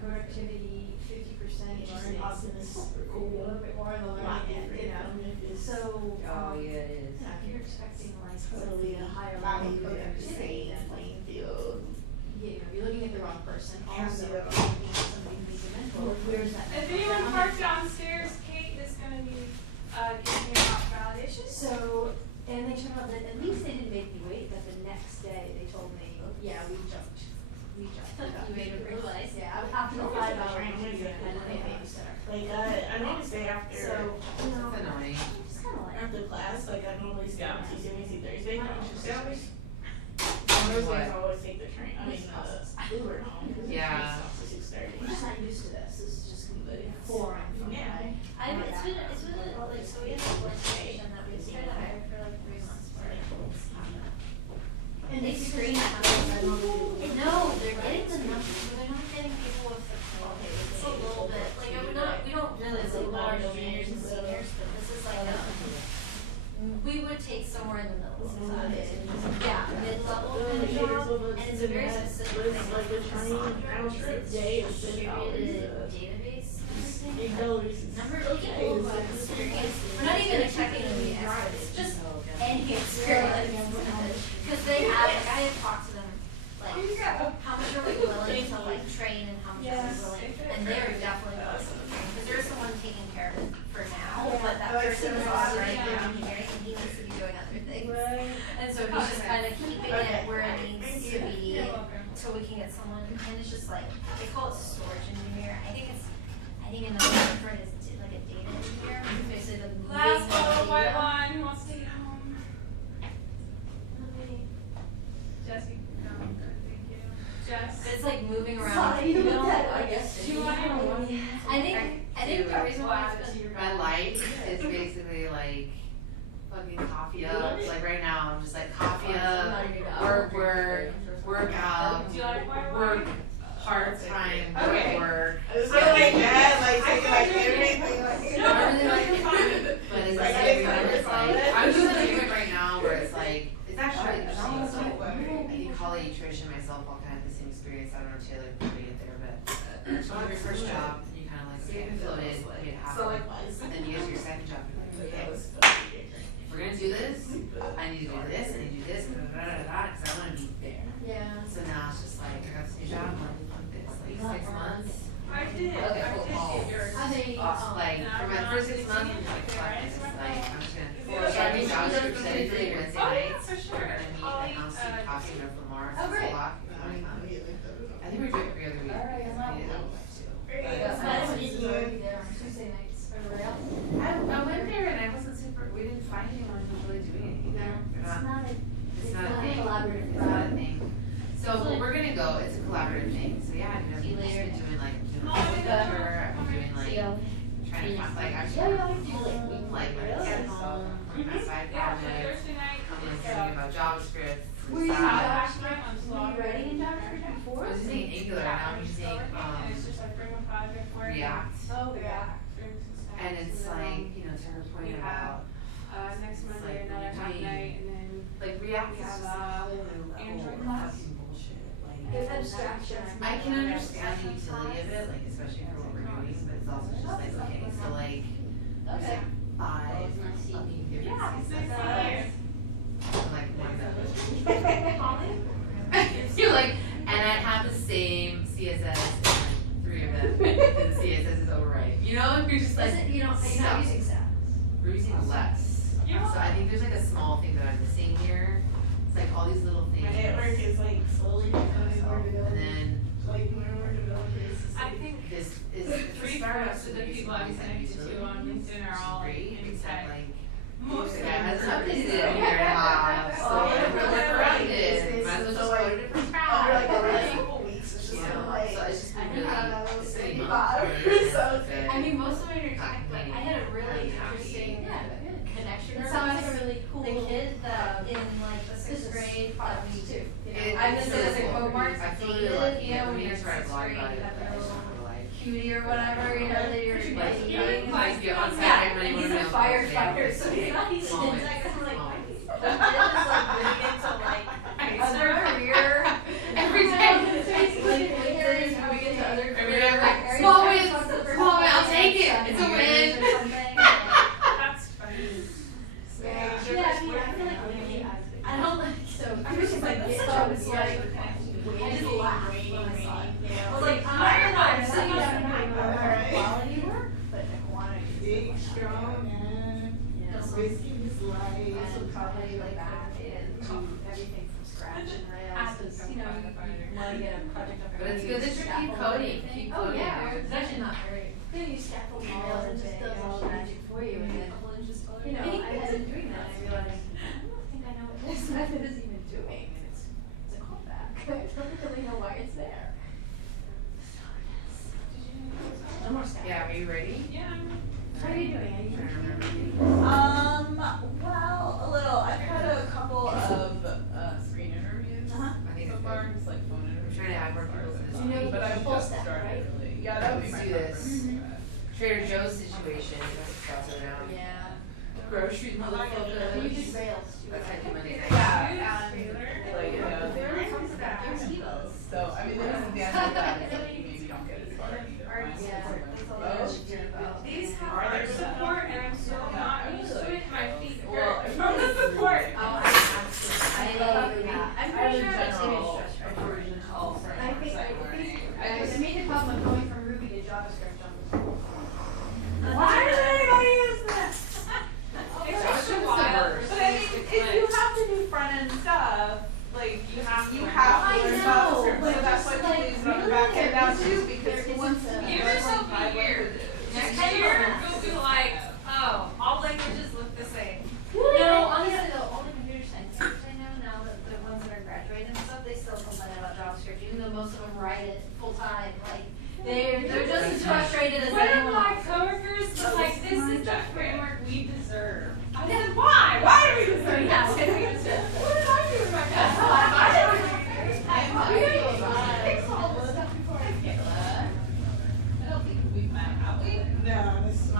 productivity, 50% learning. Austin is super A cool. little bit more of the A lot learning, different you know, from Memphis. so, Oh, yeah, it is. you know, if you're expecting like Totally a higher not level of even the productivity, same then playing field. you know, you're looking at the wrong person. Yeah. Also, you're looking at somebody who's a mentor. Where's that? If anyone parked downstairs, Kate is gonna be, giving you out validation. So, and they turned out that at least they didn't make me wait, that the next day they told me, yeah, we jumped. You made a real life. Yeah, after the 5-hour interview, I had a babysitter. Like, I normally stay after, So, you know, That's annoying. it's kind of like. after class, like, I normally stay on Tuesday, Wednesday, Thursday. My They always, What? Thursdays I always take the train, I mean, Uber home. 'Cause the Yeah. train stops at 6:30. I'm just not used to this, this is just completely foreign from Yeah. my. It's been like, so we have a organization that we tried to hire for like 3 months for it. And They screen candidates I normally do. No, they're getting the numbers, but they're not getting people with the qualifications. It's a little lot of juniors and seniors, but this is like we would take somewhere in the middle. Yeah, mid-level kind of job, and it's a very specific thing. Like it's distributed database and everything. Number of people who have experience. We're not even checking the experts, just any experience. Because they have, like, I have talked to them, like, how much are we willing to like train and how much are we willing, and they're definitely willing to train. Because there's someone taking care of it for now, but that person is already doing engineering and he needs to be doing other things. And so he's just kind of keeping it where it needs to be until we can get someone, and it's just like, they call it storage engineer. I think in the term for it is like a data engineer, basically the moving Last bottle of white data. wine. Who wants to take it home? Jesse. No, I'm good. Thank you. Jess. It's like moving around. Sorry, you know, I guess. Do you want to I think the reason why it's been My life is basically like fucking coffee up. Like right now, I'm just like coffee up, work out, Do you like white work wine? part-time, Okay. work. It's like that, like taking like everything, like No, I really like you're it. fine. But it's Like, like, it's I'm doing the treatment right now where it's like, it's actually interesting. So I think Holly, Trish, and myself all kind of have the same experience. I don't know if Taylor can get there, but on your first job, you kind of like get floated, you get half. So like, And then you get to your second job, you're like, okay, if we're gonna do this, I need to do this, I need to do this, because I want to be there. Yeah. So now it's just like, I got this new job, I'm like, fuck this, like 6 months. I did. Okay, I cool. did get yours. I think, Like, for my first 6 months, I'm like, fuck this, like, I'm just gonna, start new job description, I did it Wednesday Oh, yeah, nights. for sure. We're gonna meet Holly, at House of Costume from Mars, Oh, great. 6 o'clock. I think we're doing every other week. Alright, I'm out. We did it too. That's nice when you already there on Tuesday nights. For real? I went there and I wasn't super, we didn't find anyone who was really doing anything there. We're not- It's not a thing. collaborative. It's not a thing. So we're gonna go, it's a collaborative thing, so yeah, you know, See you I've later. been doing like, doing Oh, like, yeah. I've been doing See like, ya. trying to find, like, actually, Yeah, yeah, I do like like, Really? so, like, my side Yeah, so project, Thursday night. I'm like thinking about JavaScript, Were you side. Were you writing in JavaScript before? I was using Angular, now I'm using, And it's just like bring a project for it. React. Oh, Yeah. yeah. And it's like, you know, to her point about, Next It's Monday, like another half doing- night, and then like, React we is have just a whole new level Android of class. fucking bullshit, like. Good abstractions. I can understand the utility of it, like especially for what we're doing, but it's also just like, okay, so like, there's Okay. like 5 fucking different Yeah, CSS. same Like one of those. You're like, and I have the same CSS in 3 of them, and the CSS is override. You know, if you're just like, Are you not stop. using Zap? We're using less. Yeah. So I think there's like a small thing that I'm missing here. It's like all these little things. My network is like slowly becoming more And developed. then Like more developers. I think this is three fourths of the people I'm connected to on LinkedIn are all great, in except tech. like Most of yeah, them. hasn't updated it in a year and a half. So Oh, like, yeah, we're around it. right. Might as well So, just like, go to different Under like the last tracks. couple weeks, it's just You know, like, so it's just been I really, don't know, it's say been bottom months or where it's something. been I mean, most of them are not tech, but I had a really interesting connection. It It sounds sounds like a really cool. the kid that in like the 6th grade taught me too. It- I'm it's gonna say really that's like cool. bookmarks, I feel really dated, lucky. you know, when We you're in just write a 6th blog grade, about you it, have but your I just little remember like. cutie or whatever, you know, that you're Like, like yeah, eating. Like you're on Yeah, Saturday and morning he's when a you're firefighter, so he's not, he's Small in bits, tech, I'm like, small what? bits. The kid is like really into like other career. Every day. Like LinkedIn is moving into other Every career. day, Like, like, small every wins, time he talks to the small person, win, I'll take it, like, it's a 7 win. years or something. That's funny. Yeah, I mean, I feel like maybe, I don't like, so, I'm just like, That's so such a it's weird like, I just laughed when I saw it. I was like, I'm sitting down doing quality work, but the quantity is Big, like, strong, and Yeah. risking his life. and probably like back and do everything from scratch and Rails, cause you know, you wanna get a project up. But it's good that you keep coding, keep Oh, coding. yeah, it's actually not very, then you scaffold Rails and just does all the magic for you, and then, you know, I had been doing that, and I realized, I don't think I know what this method is even doing, and it's a callback, I don't really know why it's there. No more scaffolding. Yeah, are you ready? Yeah. How are you doing? Are you I remember. Well, a little. I've had a couple of screen interviews Uh-huh. I think so it's far, good. just like phone interviews. Trying to add more people to this You know, but I've full just stack, started right? really. Yeah, that would be Let's my do this. preference. Trader Joe's situation, you have to cross it around. Yeah. Groceries, You motherfuckers. use rails. That's how you do Monday night. Yeah. Like, There comes back. There's kilos. So, I mean, the reason behind that is that you maybe don't get as far. Yeah, that's a lot of shit about. These have arch support, and I'm so not used to it. My feet Well, hurt from the support. Oh, I love that. I'm pretty sure that's general image stress, right? version of I think, site learning. the major problem of going from Ruby to JavaScript on Why does anybody use this? It's just a while. But I mean, if you have to do front end stuff, like you have to I learn know, JavaScript. but So that's just why like, you use it on the really, back end now it's too, just- because it's once just, Give there's yourself like 5 a year. languages. Next year, you'll be like, oh, all languages look the same. No, honestly though, all the computer science teachers I know now, the ones that are graduating and stuff, they still complain about JavaScript, even though most of them write it full time. Like they're just as frustrated as One of anyone my else. coworkers was Oh, like, this is the that framework we deserve. I said, why? Why do we deserve Yeah, that? what do we deserve? What did I do with my That's how time? I feel. Fix all the stuff before I get I don't think we've met, have we? No, this